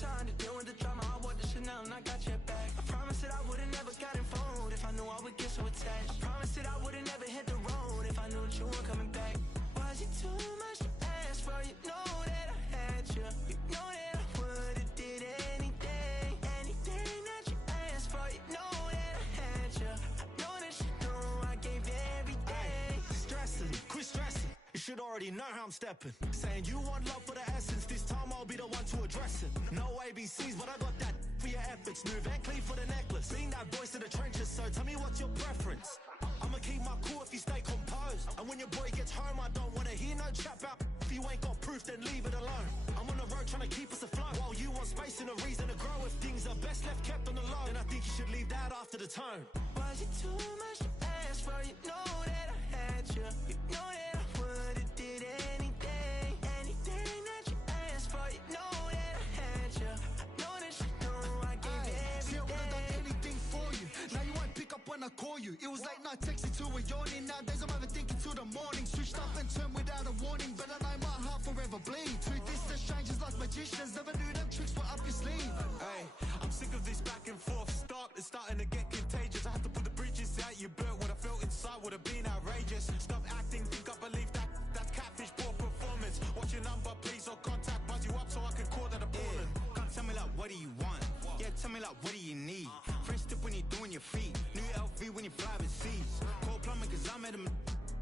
time to deal with the drama. I wore the Chanel and I got your back. I promised that I would've never gotten phone if I knew I would get so attached. I promised that I would've never hit the road if I knew that you weren't coming back. Was it too much to ask for? You know that I had you. You know that I would've did anything, anything that you asked for. You know that I had you. I know that you know I gave you everything. Stressing, quit stressing. You should already know how I'm stepping. Saying you want love for the essence. This time I'll be the one to address it. No ABCs, but I got that for your epics. New Van Cleef for the necklace. Being that voice in the trenches, so tell me what's your preference. I'ma keep my cool if you stay composed. And when your boy gets home, I don't wanna hear no chat about. If you ain't got proof, then leave it alone. I'm on the road trying to keep us afloat. While you want space and a reason to grow. If things are best left kept on the low, then I think you should leave that after the tone. Was it too much to ask for? You know that I had you. You know that I would've did anything, anything that you asked for. You know that I had you. I know that you know I gave you everything. See, I would've done anything for you. Now you won't pick up when I call you. It was late night texting to a yawning. Nowadays I'm overthinking till the morning. Switched up and turned without a warning, but I know my heart forever bleed. Two distant strangers like magicians. Never knew them tricks were up your sleeve. Hey, I'm sick of this back and forth. It's starting to get contagious. I have to put the bridges out you built. What I felt inside would have been outrageous. Stop acting, think I believe that. That's catfish, poor performance. What's your number, please, or contact. Buzz you up so I can call that a ballin'. Come tell me like, what do you want? Yeah, tell me like, what do you need? French tip when you're doing your feet. New LV when you fly overseas. Call plumbing cause I'm at a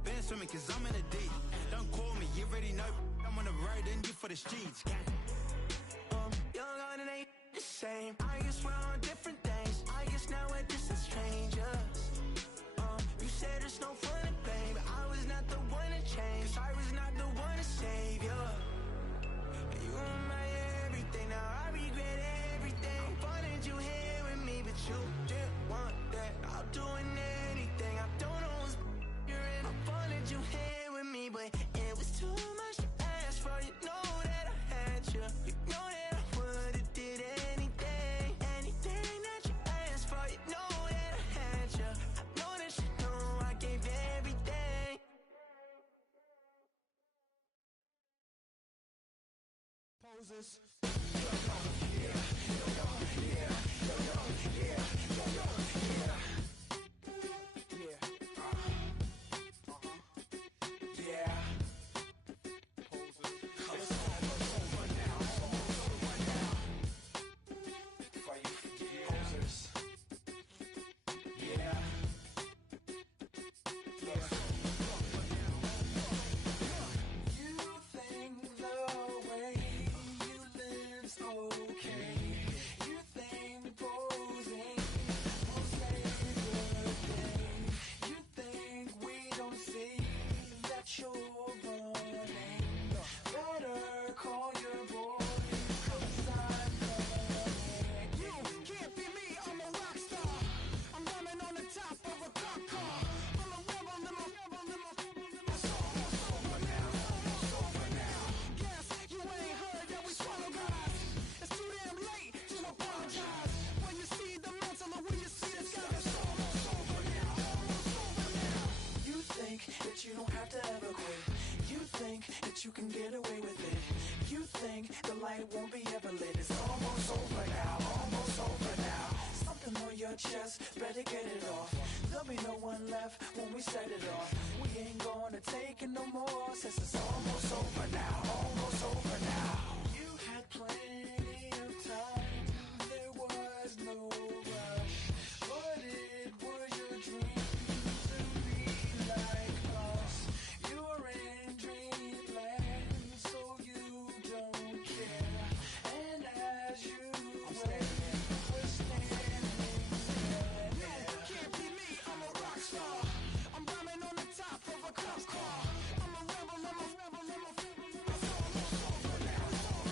been swimming cause I'm in a deep. Don't call me, you already know. I'm on the road and you for the streets. Young on and ain't the same. I guess we're on different things. I guess now we're distant strangers. You said it's no fun, babe. I was not the one to change. I was not the one to save you. You were my everything. Now I regret everything. I wanted you here with me, but you didn't want that. I'll do anything. I don't know what's you're in. I wanted you here with me, but it was too much to ask for. You know that I had you. You know that I would've did anything, anything that you asked for. You know that I had you. I know that you know I gave you everything. Poses. You don't have to ever quit. You think that you can get away with it. You think the light won't be ever lit. It's almost over now, almost over now. Something on your chest, better get it off. There'll be no one left when we set it off. We ain't gonna take it no more, since it's almost over now, almost over now. You had plenty of time, there was no rush. But it was your dream to be like us. You're in dreamland, so you don't care. And as you wait, we're standing there. No, can't be me, I'm a rock star. I'm rhyming on the top of a cop car. I'm a rebel, I'm a rebel, I'm a rebel. It's almost over now.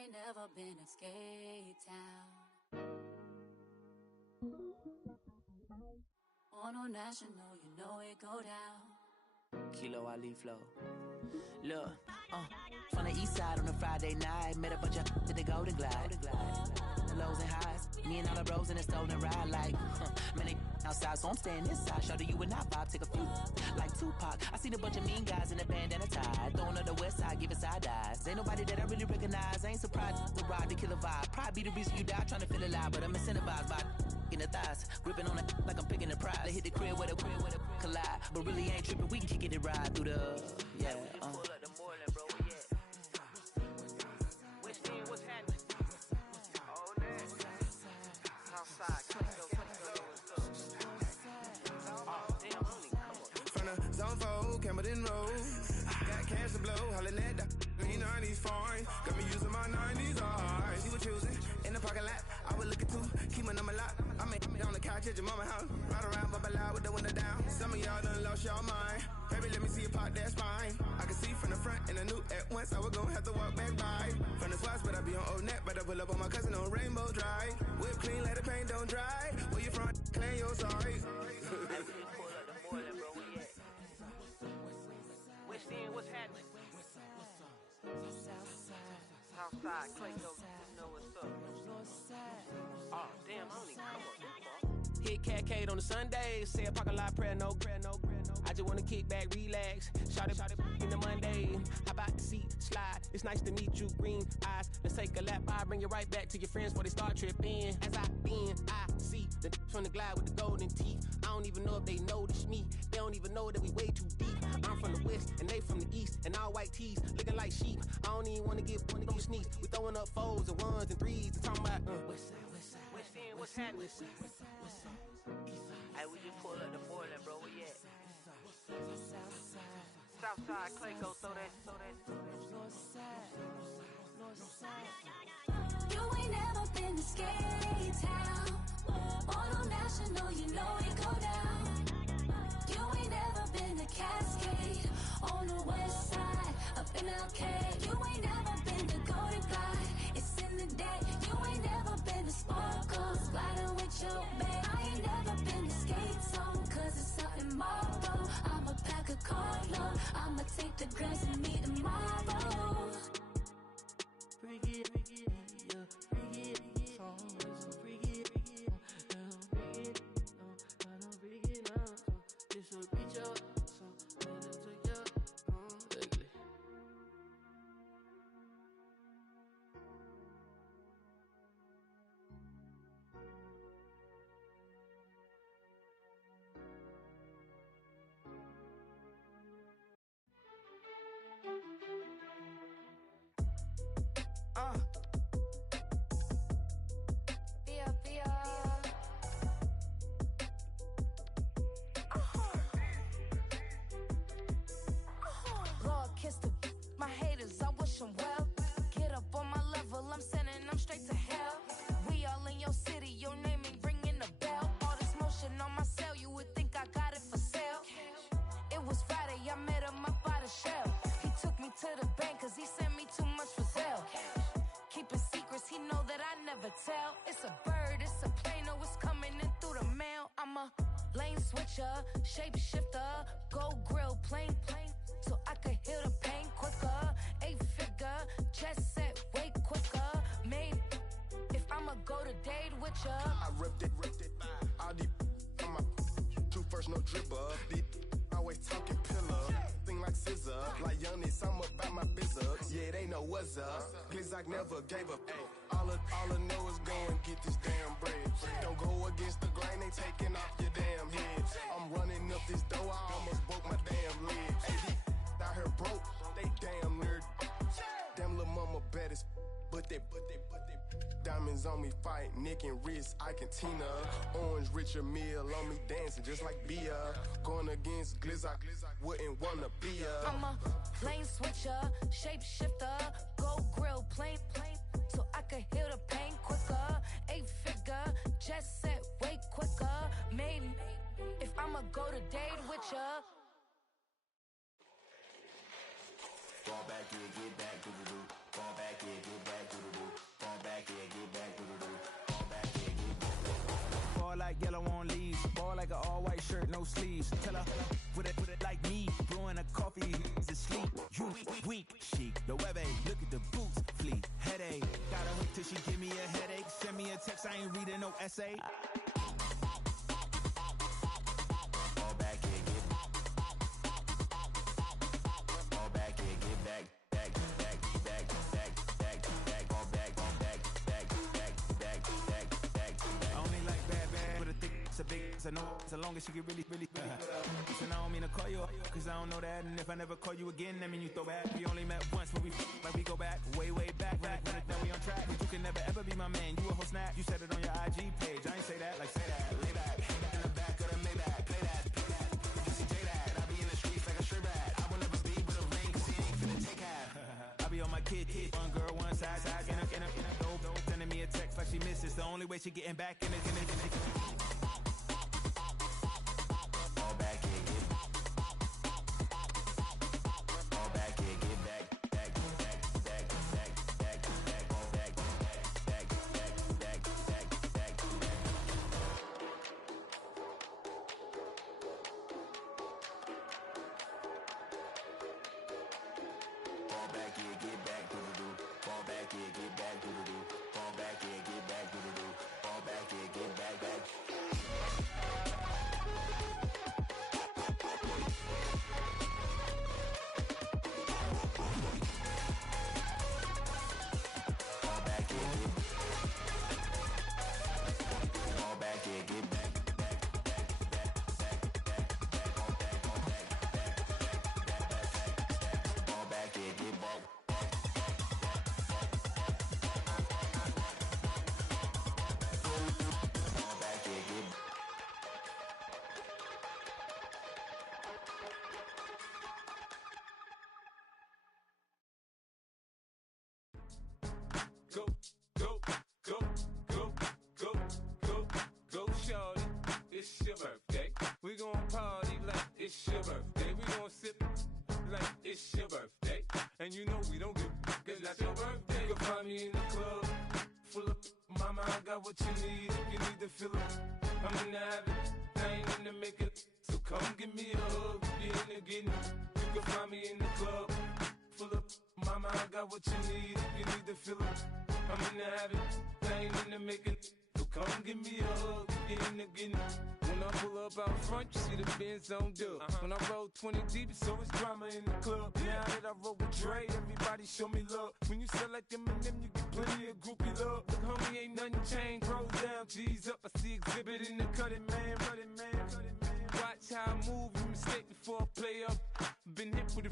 ain't never been in Skate Town. On a national, you know it go down. Kilo Ali Flow. Look, from the east side on a Friday night, met a bunch of to the Golden Glide. The lows and highs, me and all the bros in a stolen ride like, man, they outside, so I'm staying inside. Show you and I vibe, take a few, like Tupac. I seen a bunch of mean guys in the band and a tie, throwing up the west side, giving side eyes. Ain't nobody that I really recognize, I ain't surprised to ride the killer vibe. Probably be the reason you die, trying to feel alive, but I'm incentivized by in the thighs, gripping on it like I'm picking the prize. They hit the crib with a collide, but really ain't tripping. We can kick it and ride through the pull up the Moreland, bro. Where you at? West End, what's happening? Oh, man. Southside, from the zone 4, Campbellton Road. Got cash to blow, hollin' at the 90s foreign. Got me using my 90s, alright. You were choosing in the parking lot. I would look at two, keep my number locked. I may be on the couch at your mama house. Ride around, bubble loud with the window down. Some of y'all done lost y'all mind. Baby, let me see you pop, that's fine. I can see from the front and I knew at once I was gonna have to walk back by. From the spots, but I be on Old Net. But I pull up on my cousin on Rainbow Drive. Whip clean, let the paint don't dry. Where you from? Clan, yo, sorry. West End, what's happening? Southside, Clayco, you know what's up. Oh, damn, I don't even come up this far. Hit Catcade on the Sundays, say a parking lot prayer, no. I just wanna kick back, relax, shout it in the Monday. How about the seat, slide, it's nice to meet you, green eyes. Let's take a lap, I bring you right back to your friends before they start tripping. As I see the from the glide with the golden teeth. I don't even know if they notice me, they don't even know that we way too deep. I'm from the west, and they from the east, and all white tees, looking like sheep. I don't even wanna get one of them sneaks. We throwing up fours and ones and threes, and talking about West End, what's happening? Hey, we just pull up the Moreland, bro. Where you at? Southside, Clayco, throw that. You ain't never been to Skate Town. On a national, you know it go down. You ain't never been to Cascade. On the west side, up in LK. You ain't never been to Golden Glide. It's in the day. You ain't never been to Sparkles, gliding with your babe. I ain't never been to Skate Zone, cause it's out in Marlboro. I'ma pack a carload. I'ma take the girls and meet tomorrow. Bring it, yeah, bring it, so bring it, bring it, this will reach up, so let it take you, ugly. Lord, kiss the my haters, I wish them well. Get up on my level, I'm sending them straight to hell. We all in your city, your name ain't ringing the bell. All this motion on my cell, you would think I got it for sale. It was Friday, I met him up by the shell. He took me to the bank, cause he sent me too much for sale. Keeping secrets, he know that I never tell. It's a bird, it's a plane, oh, it's coming in through the mail. I'm a lane switcher, shapeshifter, go grill, plane, so I could heal the pain quicker. 8-figure, chest set way quicker. Made if I'ma go to date with ya. I ripped it, all deep on my two first, no dripper. These always talking pillar, thing like scissor, like youngest, I'm about my business. Yeah, they know what's up. Glizzock never gave up. All I know is go and get this damn bread. Don't go against the grain, they taking off your damn head. I'm running up this door, I almost broke my damn leg. Hey, out here broke, they damn nerd. Damn little mama bad as but they diamonds on me fight, neck and wrist, I can Tina. Orange Richard Mill on me dancing just like Bia. Going against Glizzock, wouldn't wanna be a. I'm a lane switcher, shapeshifter, go grill, plane, so I could heal the pain quicker. 8-figure, chest set way quicker. Made if I'ma go to date with ya. Fall back, yeah, get back, do-do-do. Fall back, yeah, get back, do-do-do. shirt, no sleeves. Tell her, put it like me. Blowing a coffee, he's asleep. You weak, chic. The web look at the boots, fleet. Headache, got a hook till she give me a headache. Send me a text, I ain't reading no essay. Fall back here, get back. I know as long as she get really Listen, I don't mean to call you up, cause I don't know that. And if I never call you again, that mean you throw back. We only met once, but we go back, way back. Run it down, we on track. But you can never ever be my man. You a whole snap, you said it on your IG page. I ain't say that, like say that. Lay back, in the back of the Maybach. Play that. You see J that, I be in the streets like a straight rat. I will never be with a ring, cause he ain't finna take half. I be on my kid, one girl, one side, in a dope. Sending me a text like she misses. The only way she getting back in it. Go, shorty, it's your birthday. We gon' party like it's your birthday. We gon' sip like it's your birthday. And you know we don't give cause that's your birthday. You can find me in the club, full of mama, I got what you need. If you need to fill up, I'm in the habit, I ain't in the make it. So come give me a hug, get in the getting. You can find me in the club, full of mama, I got what you need. If you need to fill up, I'm in the habit, I ain't in the make it. So come give me a hug, get in the getting. When I pull up out front, you see the Benz on dub. When I roll 20 deep, it's always drama in the club. Now that I roll with Dre, everybody show me love. When you sell like them and them, you get plenty of groupie love. Look, homie, ain't nothing changed. Rolls down, G's up. I see exhibit in the cutting, man. Watch how I move, you mistake before I play up. Been hit with a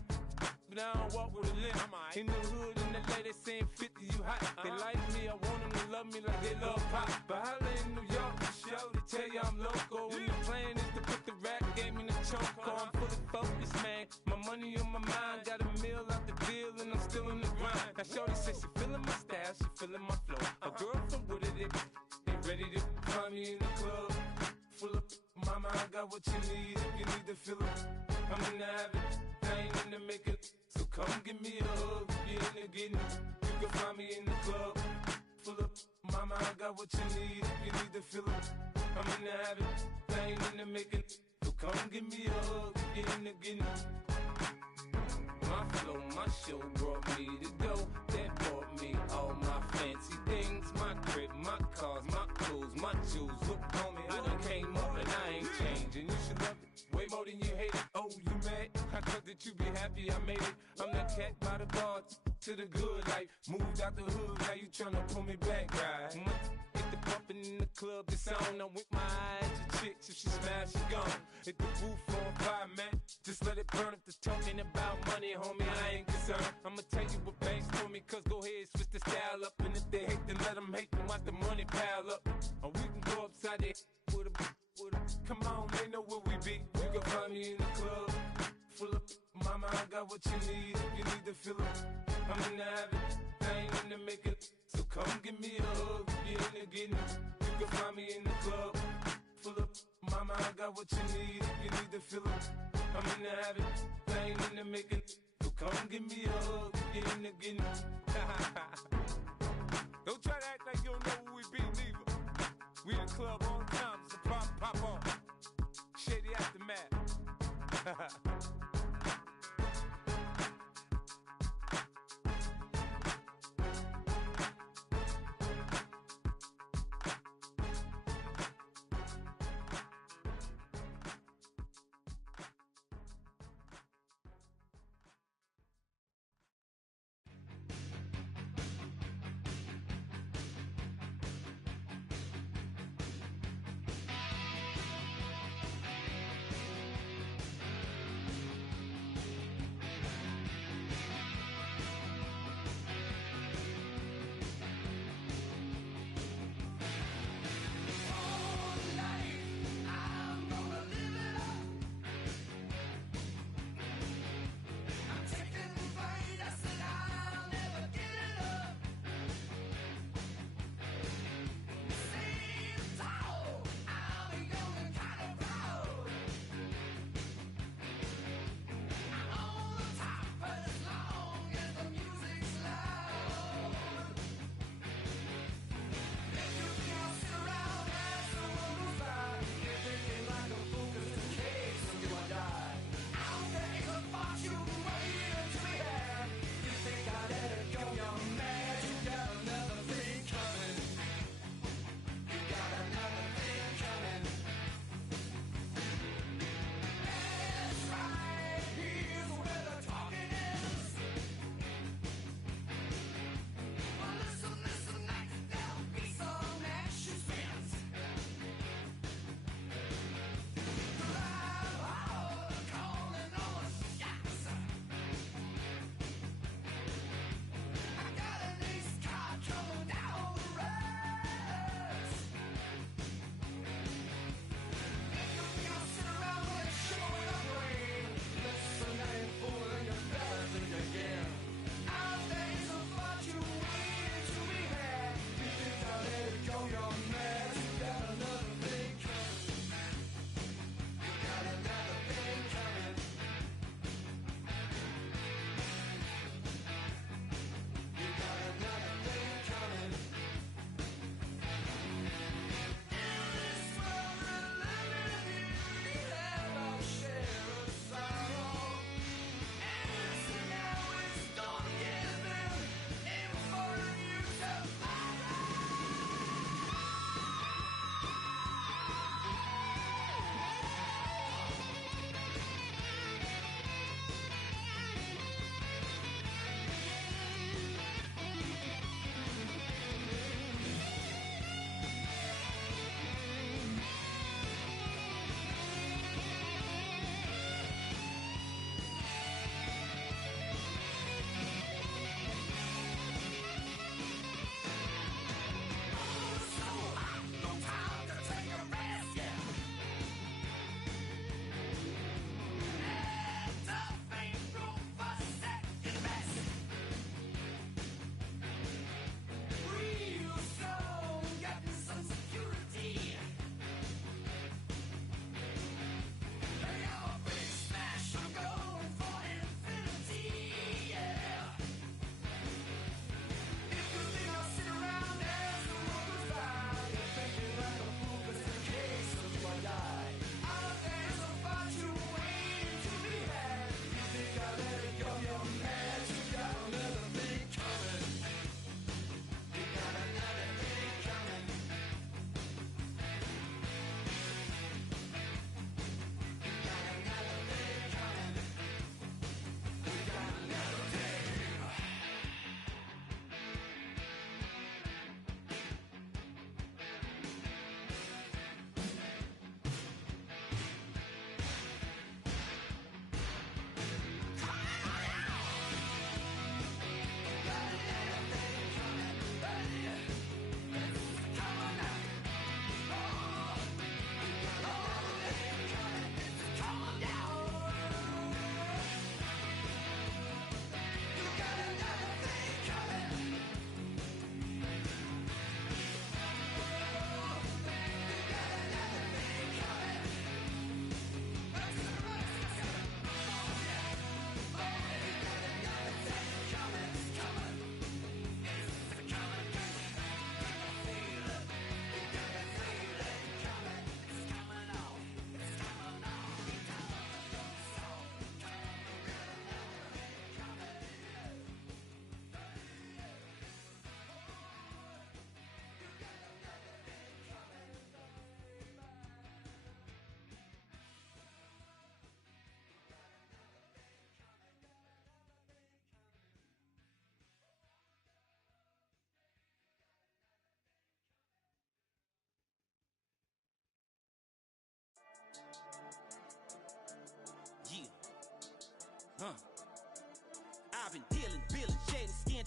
but I don't walk with a limp. In the hood, in the lady saying 50, you hot. They like me, I want them to love me like they love pop. But holla in New York, the show, they tell you I'm local. And the plan is to put the rap game in the choke. I'm fully focused, man. My money on my mind, got a meal out the deal, and I'm still in the grind. Now shorty says she feeling my style, she feeling my flow. A girl from Wooded, they ready to find me in the club. Full of mama, I got what you need. If you need to fill up, I'm in the habit, I ain't in the make it. So come give me a hug, get in the getting. You can find me in the club, full of mama, I got what you need. If you need to fill up, I'm in the habit, I ain't in the make it. So come give me a hug, get in the getting. My flow, my show brought me to go. That brought me all my fancy things. My crib, my cars, my clothes, my jewels. Look, homie, I done came up and I ain't changing. You should love it way more than you hate it. Oh, you mad? I thought that you be happy I made it. I'm that cat by the bar to the good life. Moved out the hood, now you tryna pull me back, right? Hit the bumpin' in the club, the sound. I'm with my eyes to chicks. If she smash, she gone. Hit the roof on fire, man. Just let it burn. If the talking about money, homie, I ain't concerned. I'ma tell you what banks told me, cause go ahead, switch the style up. And if they hate, then let them hate, then watch the money pile up. Or we can go upside there with a come on, they know where we be. You can find me in the club, full of mama, I got what you need. If you need to fill up, I'm in the habit, I ain't in the make it. So come give me a hug, get in the getting. You can find me in the club, full of mama, I got what you need. If you need to fill up, I'm in the habit, I ain't in the make it. So come give me a hug, get in the getting. Don't try to act like you don't know who we be, neither. We in the club on time, so pop on. Shady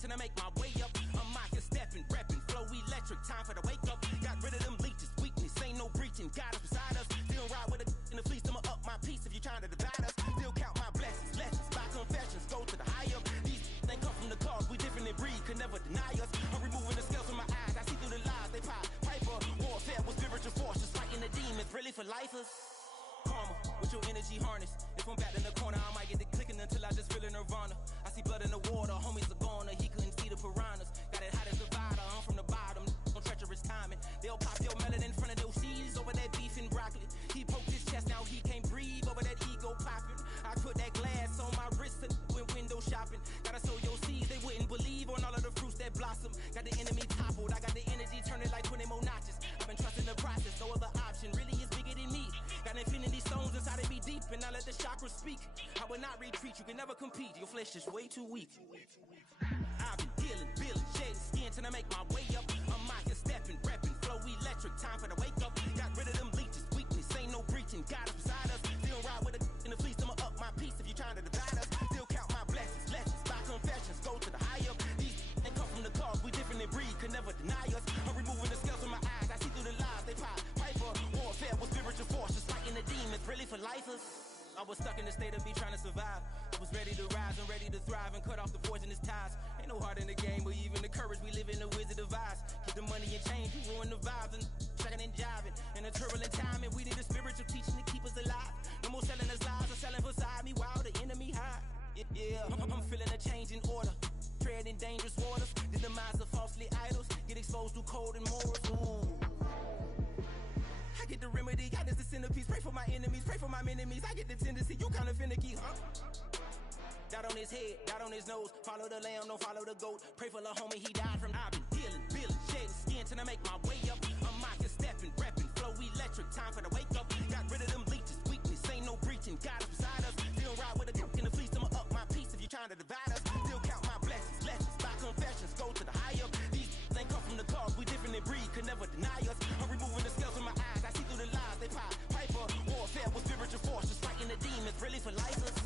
till I make my way up. I'm mocking, stepping, repping, flow electric. Time for the wake up. Got rid of them leeches, weakness, ain't no breaching. God is beside us. Still ride with a in the fleece. I'ma up my piece if you're trying to divide us. Still count my blessings, lessons, by confessions. Go to the high up. These they come from the cause. We different in breed, could never deny us. I'm removing the scales from my eyes. I see through the lies. They pop piper. Warfare with spiritual force, just fighting the demons. Really for lifers. Karma, with your energy harness. If I'm back in the corner, I might get the clicking until I just feel a nirvana. I see blood in the water, homies are gone. He couldn't see the piranhas. Got it hot as a divider, I'm from the bottom. On treacherous timing. They'll pop your melon in front of those seeds over that beef and broccoli. He poked his chest, now he can't breathe over that ego popping. I put that glass on my wrist and went window shopping. Gotta sow your seeds, they wouldn't believe on all of the fruits that blossom. Got the enemy toppled, I got the energy turning like 20 more notches. I've been trusting the process, no other option really is bigger than me. Got infinity stones inside of me deep, and I let the chakras speak. I will not retreat, you can never compete. Your flesh is way too weak. I've been dealing, building, shading skin till I make my way up. I'm mocking, stepping, repping, flow electric. Time for the wake up. Got rid of them leeches, weakness, ain't no breaching. God is beside us. Still ride with a in the fleece. I'ma up my piece if you're trying to divide us. Still count my blessings, lessons, by confessions. Go to the high up. These they come from the cause. We different in breed, could never deny us. I'm removing the scales from my eyes. I see through the lies. They pop piper. Warfare with spiritual force, just fighting the demons. Really for lifers. I was stuck in the state of me trying to survive. I was ready to rise and ready to thrive and cut off the poisonous ties. Ain't no heart in the game, but even the courage we live in the Wizard of Oz. Get the money and change, we ruin the vibes and tracking and jiving. In a turbulent time, and we need a spiritual teaching to keep us alive. No more selling us lies or selling beside me while the enemy hide. Yeah, I'm feeling a change in order. Treading dangerous waters. The demise of falsely idols. Get exposed to cold and morals. Ooh. I get the remedy, God is the centerpiece. Pray for my enemies, pray for my enemies. I get the tendency, you kinda finicky, huh? Dot on his head, dot on his nose. Follow the lamb, don't follow the goat. Pray for the homie, he died from. I've been dealing, building, shedding skin till I make my way up. I'm mocking, stepping, repping, flow electric. Time for the wake up. Got rid of them leeches, weakness, ain't no breaching. God is beside us. Still ride with a cook in the fleece. I'ma up my piece if you're trying to divide us. Still count my blessings, lessons, by confessions. Go to the high up. These ain't come from the cause. We different in breed, could never deny us. I'm removing the scales from my eyes. I see through the lies. They pop piper. Warfare with spiritual force, just fighting the demons. Really for lifers.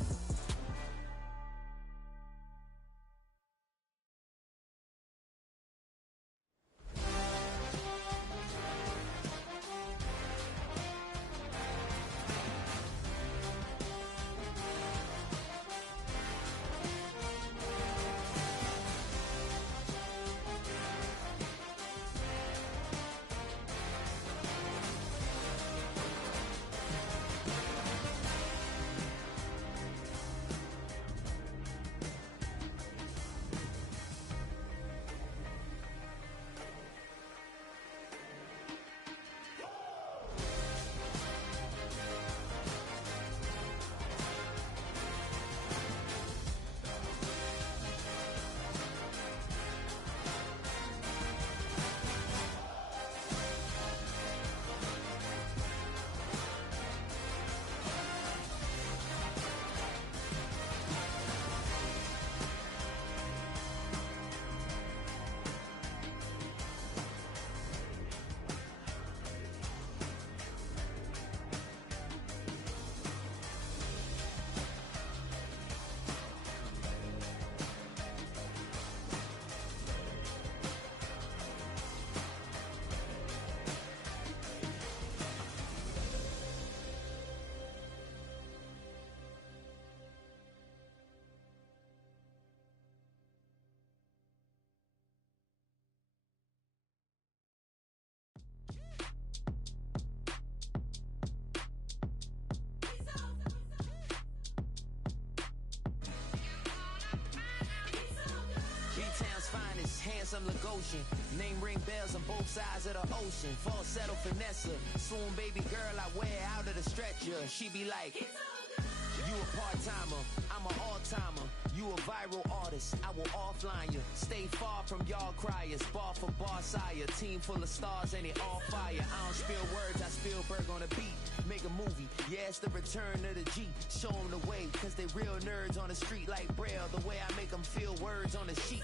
Handsome Lagosian, name ring bells on both sides of the ocean. Falsetto finesse, soon baby girl I wear out of the stretcher. She be like, you a part-timer, I'm an all-timer. You a viral artist, I will offline you. Stay far from y'all criers, bar for bar sire. Team full of stars and it all fire. I don't spill words, I Spielberg on the beat. Make a movie, yeah, it's the return of the G. Show them the way, cause they real nerds on the street like Braille. The way I make them feel words on the sheet.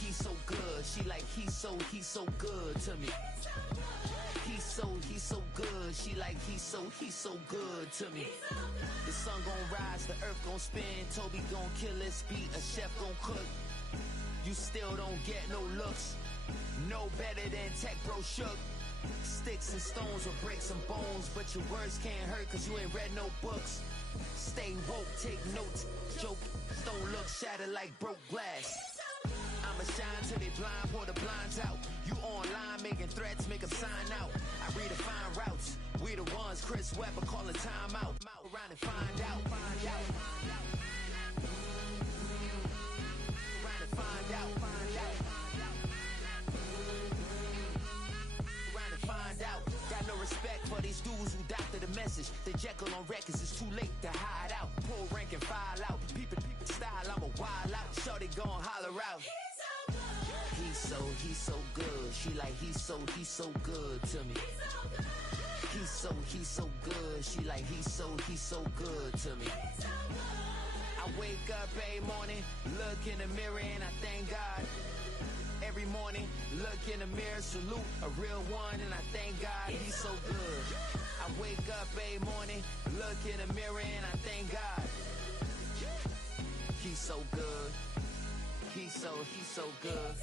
He's so good. She like, he's so good to me. He's so good. She like, he's so good to me. The sun gon' rise, the earth gon' spin. Toby gon' kill this beat, a chef gon' cook. you still don't get no looks. No better than Tech Bro Shook. Sticks and stones will break some bones, but your words can't hurt cause you ain't read no books. Stay woke, take notes, joke, don't look shattered like broke glass. I'ma shine till they blind, pull the blinds out. You online making threats, make them sign out. I redefine routes, we the ones Chris Webber calling time out. Around and find out, find out. Around and find out, find out. Around and find out. Got no respect for these dudes who doctor the message. The Jekyll on records, it's too late to hide out. Pull rank and file out. Peep style, I'm a wild out. Shorty gon' holler out. He's so good. She like he's so good to me. He's so good. She like he's so good to me. I wake up every morning, look in the mirror and I thank God. Every morning, look in the mirror, salute a real one and I thank God he's so good. I wake up every morning, look in the mirror and I thank God. He's so good. He's so good.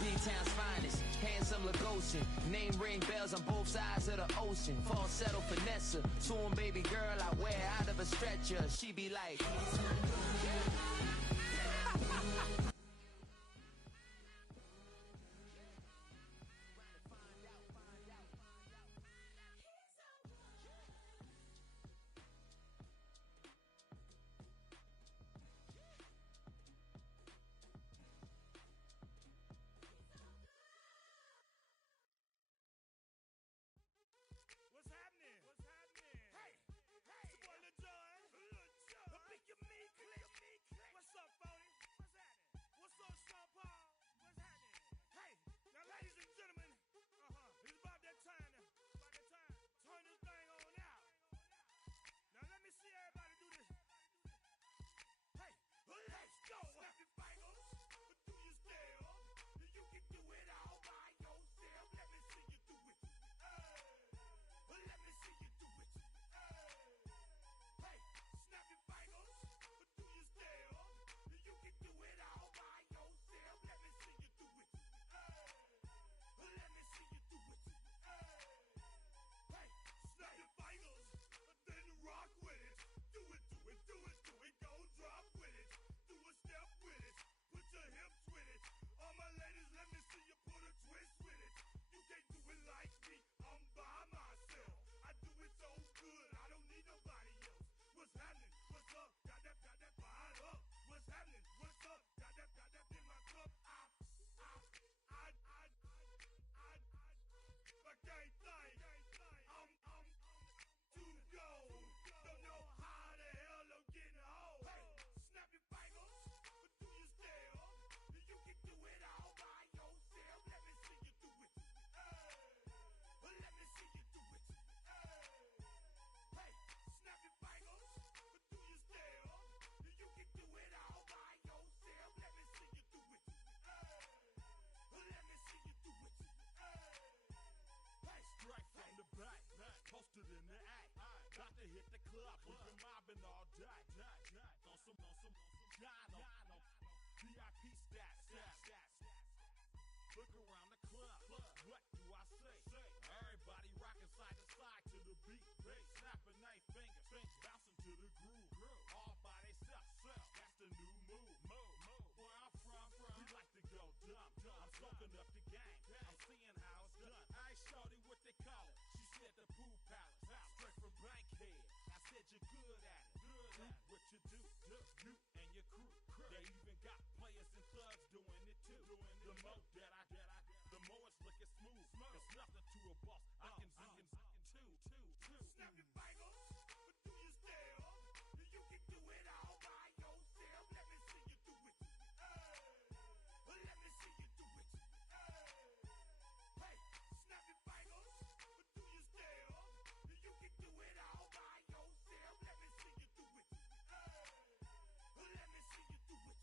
B-Town's finest, handsome Lagosian. Name ring bells on both sides of the ocean. Falsetto finesse, soon baby girl I wear out of a stretcher. She be like What's happening? What's happening? Hey, it's your boy Lil Jon. The Pick Your Me Click. What's up, Phony? What's happening? What's up, Sean Paul? What's happening? Hey, now ladies and gentlemen, it's about that time to turn this thing on out. Now let me see everybody do this. Hey, let's go. Snap your fingers, do your step. You can do it all by yourself. Let me see you do it. Let me see you do it. Hey, snap your fingers, do your step. You can do it all by yourself. Let me see you do it. Let me see you do it. Hey, snap your fingers, then rock with it. Do it, do it, do it, do it. Go drop with it. Do a step with it. Put your hips with it. All my ladies, let me see you put a twist with it. You can't do it like me. I'm by myself. I do it so good, I don't need nobody else. What's happening? What's up? Got that fired up. What's happening? What's up? Got that in my cup. I can't think. I'm too gold. Don't know how the hell I'm getting home. Hey, snap your fingers, do your step. You can do it all by yourself. Let me see you do it. Let me see you do it. Hey, snap your fingers, do your step. You can do it all by yourself. Let me see you do it. Let me see you do it. Hey, straight from the back, posted in the act. Got to hit the club, we've been mobbing all day. On some Dino, VIP stats. Look around the club, what do I say? Everybody rocking side to side to the beat. Snapping their fingers, bouncing to the groove. All by themselves, that's the new move. Where I'm from, we like to go dumb. I'm soaking up the game, I'm seeing how it's done. I ain't shorty what they call it. She said the pool palace, straight from Bankhead. I said you're good at it. What you do, you and your crew. They even got players and thugs doing it too. The more that I get, the more it's looking smooth. There's nothing to a boss. I can two. Snap your fingers, do your step. You can do it all by yourself. Let me see you do it. Let me see you do it. Hey, snap your fingers, do your step. You can do it all by yourself. Let me see you do it. Let me see you do it.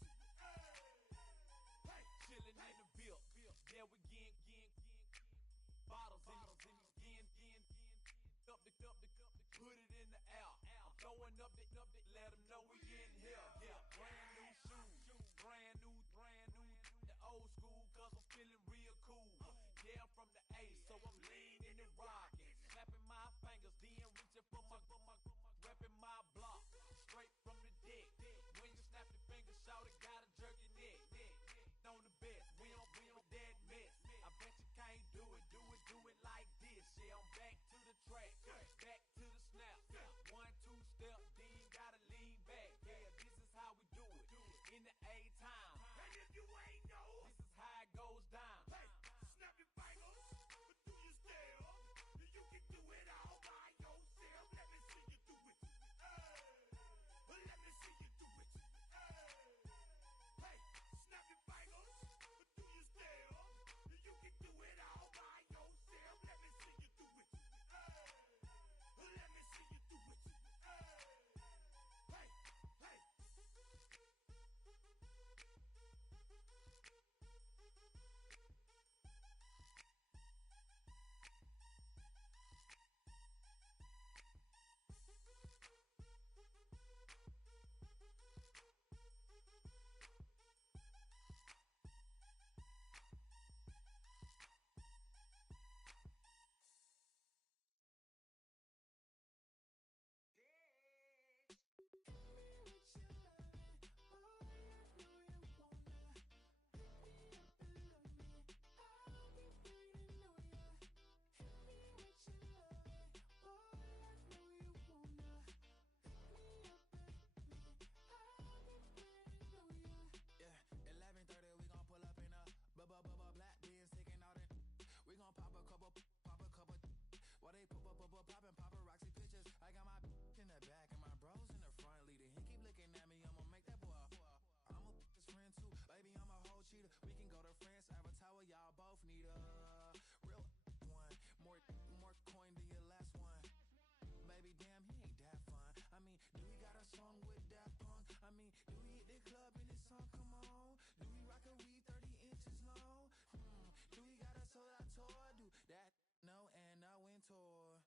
Hey, chillin' in the bill. There we again. Bottles in again. Up the put it in the air. I'm throwing up the, let them know we in here. Yeah, brand new shoes, brand new. The go poppin' paparazzi pictures. I got my in the back and my bros in the front leading. He keep looking at me, I'ma make that boy. I'm a his friend too, baby, I'm a whole cheater. We can go to France, Avatar, y'all both need a real one. More coin than your last one. Baby, damn, he ain't that fun. I mean, do he got a song with Daft Punk? I mean, do he hit the club in his song? Come on. Do he rock a weed 30 inches long? Do he got a sold out tour? Do that? No, and I went tour.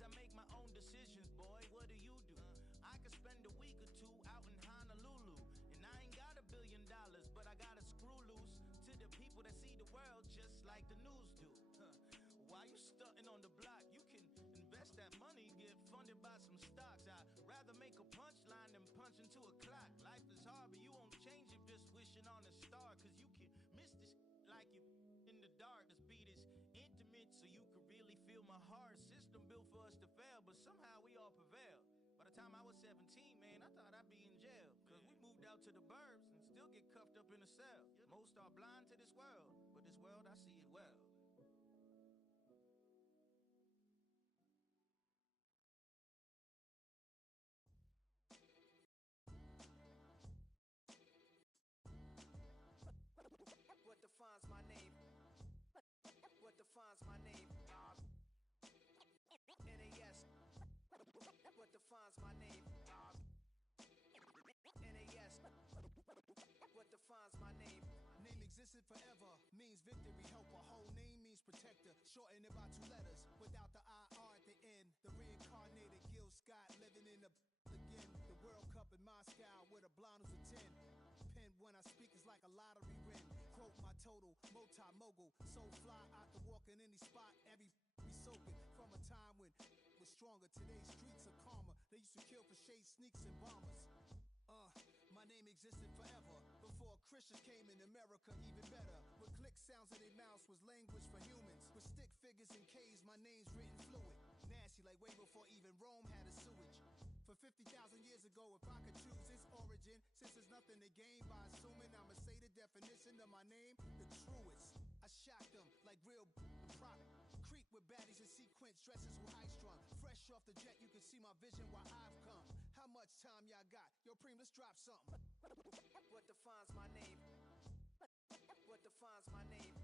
I make my own decisions, boy. What do you do? I could spend a week or two out in Honolulu, and I ain't got $1 billion, but I got a screw loose to the people that see the world just like the news do. While you stunting on the block, you can invest that money, get funded by some stocks. I'd rather make a punchline than punch into a clock. Life is hard, but you won't change it just wishing on a star, cause you can miss this like you in the dark. This beat is intimate, so you can really feel my heart. System built for us to fail, but somehow we all prevail. By the time I was 17, man, I thought I'd be in jail. Cause we moved out to the burbs and still get cuffed up in a cell. Most are blind to this world, but this world, I see it well. What defines my name? What defines my name? NAS. What defines my name? NAS. What defines my name? Name existed forever, means victory, helper. Whole name means protector, shorten it by 2 letters, without the IR at the end. The reincarnated Gil Scott, living in the again. The World Cup in Moscow, with a blonde who's a 10. Pen when I speak is like a lottery win. Quote my total, multi-mogul, so fly I can walk in any spot, every be soaking from a time when was stronger. Today's streets are calmer. They used to kill for shade sneaks and bombers. My name existed forever before Christians came in America, even better. With click sounds in their mouths was language for humans. With stick figures and K's, my name's written fluid. Nasty like way before even Rome had a sewage. For 50,000 years ago, if I could choose its origin, since there's nothing to gain by assuming, I'ma say the definition of my name, the truest. I shock them like real prop. Creep with baddies in sequence, dresses with high strung. Fresh off the jet, you can see my vision while I've come. How much time y'all got? Yo, Preem, let's drop something. What defines my name? What defines my name?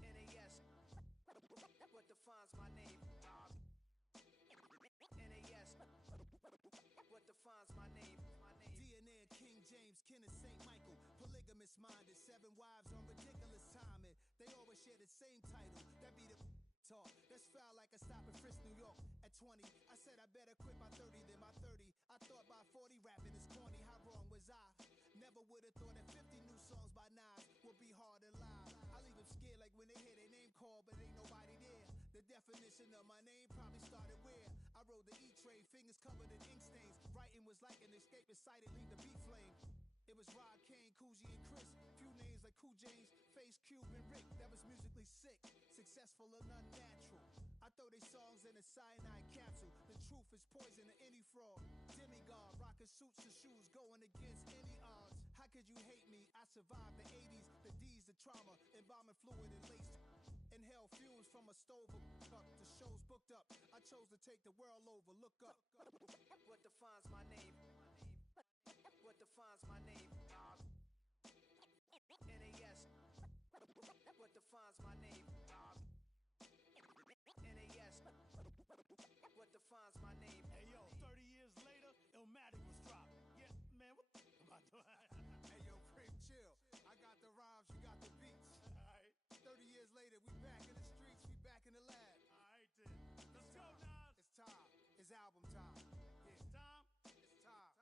NAS. What defines my name? NAS. What defines my name? DNA of King James, kin of St. Michael. Polygamous minded, 7 wives on ridiculous timing. They always share the same title. That be the talk. That's foul like a stop in Frisk, New York. At 20, I said I better quit by 30 than my 30. I thought by 40 rapping is corny. How wrong was I? Never would have thought that 50 new songs by Nas would be hard and live. I leave them scared like when they hear their name called, but ain't nobody there. The definition of my name probably started where I rode the E-Trade, fingers covered in ink stains. Writing was like an escape inside it, leave the beat flame. It was Rod, Kane, Coogee, and Chris. Few names like Cool James, Face, Cube, and Rick. That was musically sick, successful and unnatural. I throw they songs in a cyanide capsule. The truth is poison to any fraud. Demigod, rocking suits and shoes, going against any odds. How could you hate me? I survived the 80s, the D's, the trauma, embalming fluid and laced. Inhale fumes from a stove cup. The show's booked up. I chose to take the world over. Look up. What defines my name? What defines my name? NAS. What defines my name? NAS. What defines my name? Hey yo, 30 years later, Illmatic was dropped. Yeah, man, what the about to Hey yo, Preem, chill. I got the rhymes, you got the beats. Alright. 30 years later, we back in the streets, we back in the lab. Alright then. Let's go, Nas. It's time. It's album time. Yeah. Time. It's time.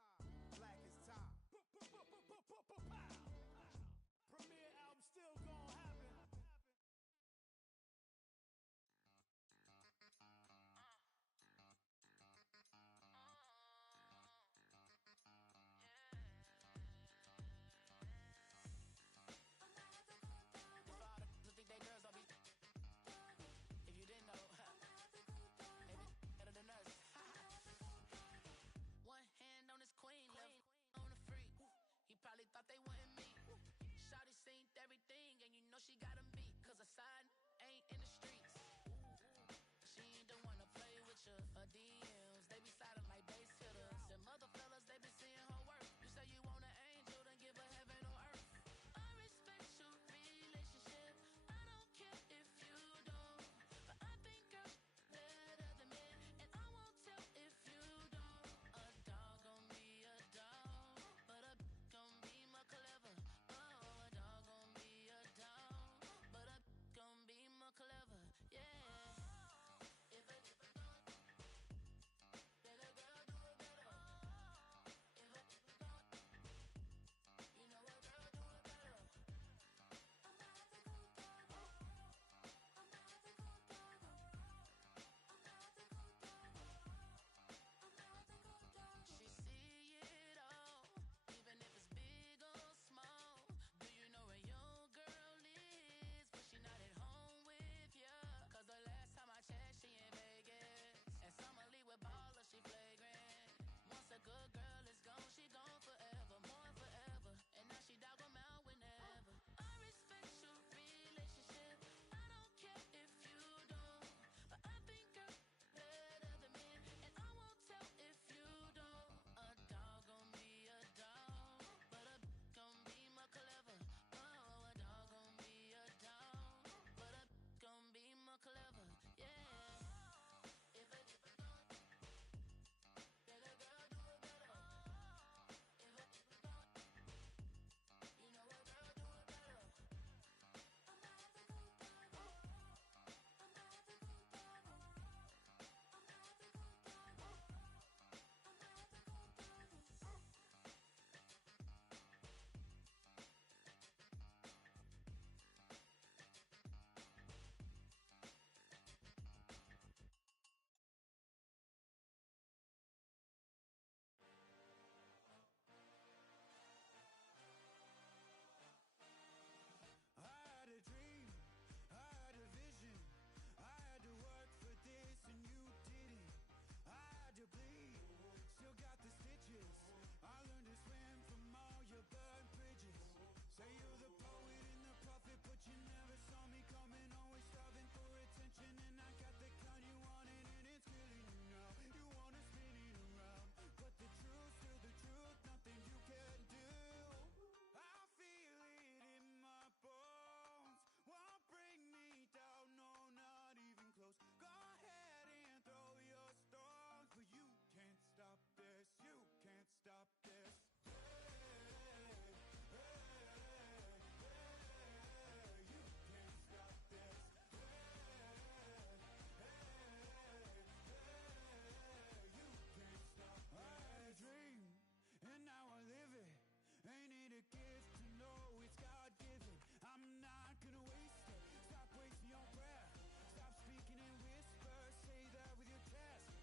a gift to know it's God-given. I'm not gonna waste it. Stop wasting your breath. Stop speaking in whispers. Say that with your chest.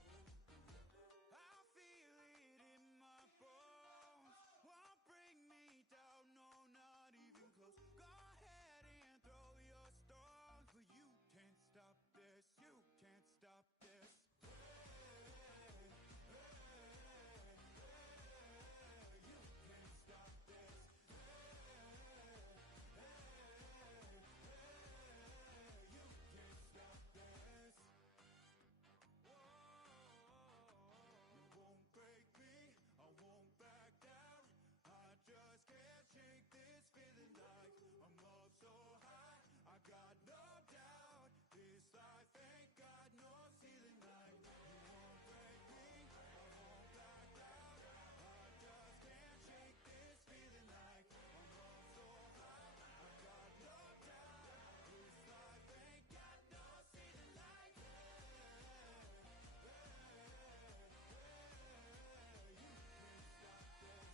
I feel it in my bones. Won't bring me down, no, not even close. Go ahead and throw your stones, but you can't stop this. You can't stop this. Hey, hey, hey, you can't stop this. Hey, hey, hey, you can't stop this. You won't break me, I won't back down. I just can't shake this feeling like I'm up so high. I got no doubt, this life ain't got no ceiling like. You won't break me, I won't back down. I just can't shake this feeling like I'm up so high. I got no doubt, this life ain't got no ceiling like. You can't stop this.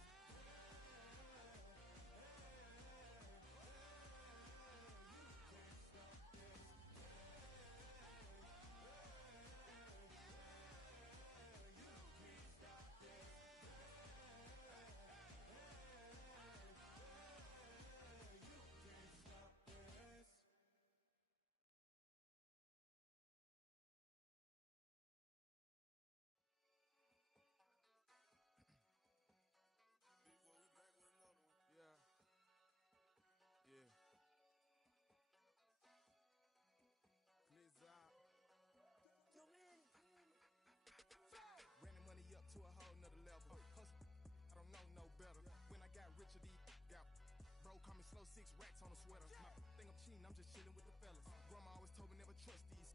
Yeah. Yeah. Blizzard. Yo, man. Running money up to a whole nother level. Hustle, I don't know no better. When I got richer, these got bro, call me slow, 6 racks on a sweater. My think I'm cheating, I'm just chilling with the fellas. Grandma always told me never trust these.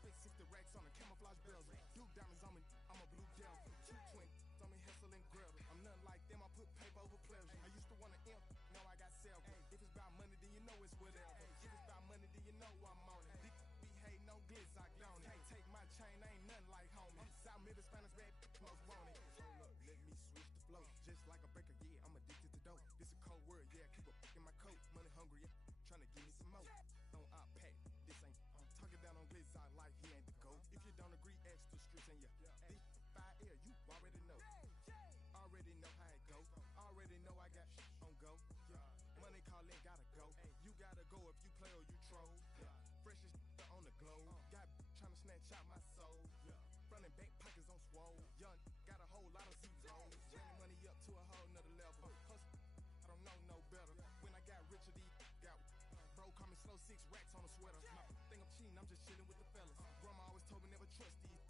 Spent 60 racks on a camouflage bells. Duke diamonds on me, I'm a blue devil. 2 twin on me, Hessel and Gretel. I'm nothing like them, I put paper over pleasure. I used to want to imp, now I got several. If it's about money, then you know it's whatever. If it's about money, then you know I'm on it. These be hating no glitz, I don't. Can't take my chain, ain't nothing like homie. South Middle Spanish bad, most want it. Hold up, let me switch the flow. Just like a baker, yeah, I'm addicted to dope. This a cold word, yeah, keep a in my coat. Money hungry, yeah, tryna give me some more. Don't I pack, this ain't. I'm talking down on glitz, I like he ain't the GOAT. If you don't agree, ask the streets and yeah. This 5 air, you already know. Already know how it go. Already know I got on go. Money calling, gotta go. You gotta go if you play or you troll. Freshest on the globe. Got tryna snatch out my soul. Running back pockets on swole. Young, got a whole lot of zeros. Running money up to a whole nother level. Hustle, I don't know no better. When I got richer, these got bro, call me slow, 6 racks on a sweater. My think I'm cheating, I'm just chilling with the fellas. Grandma always told me never trust these.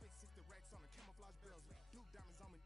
Spent 60 racks on a camouflage bells. Duke diamonds on me,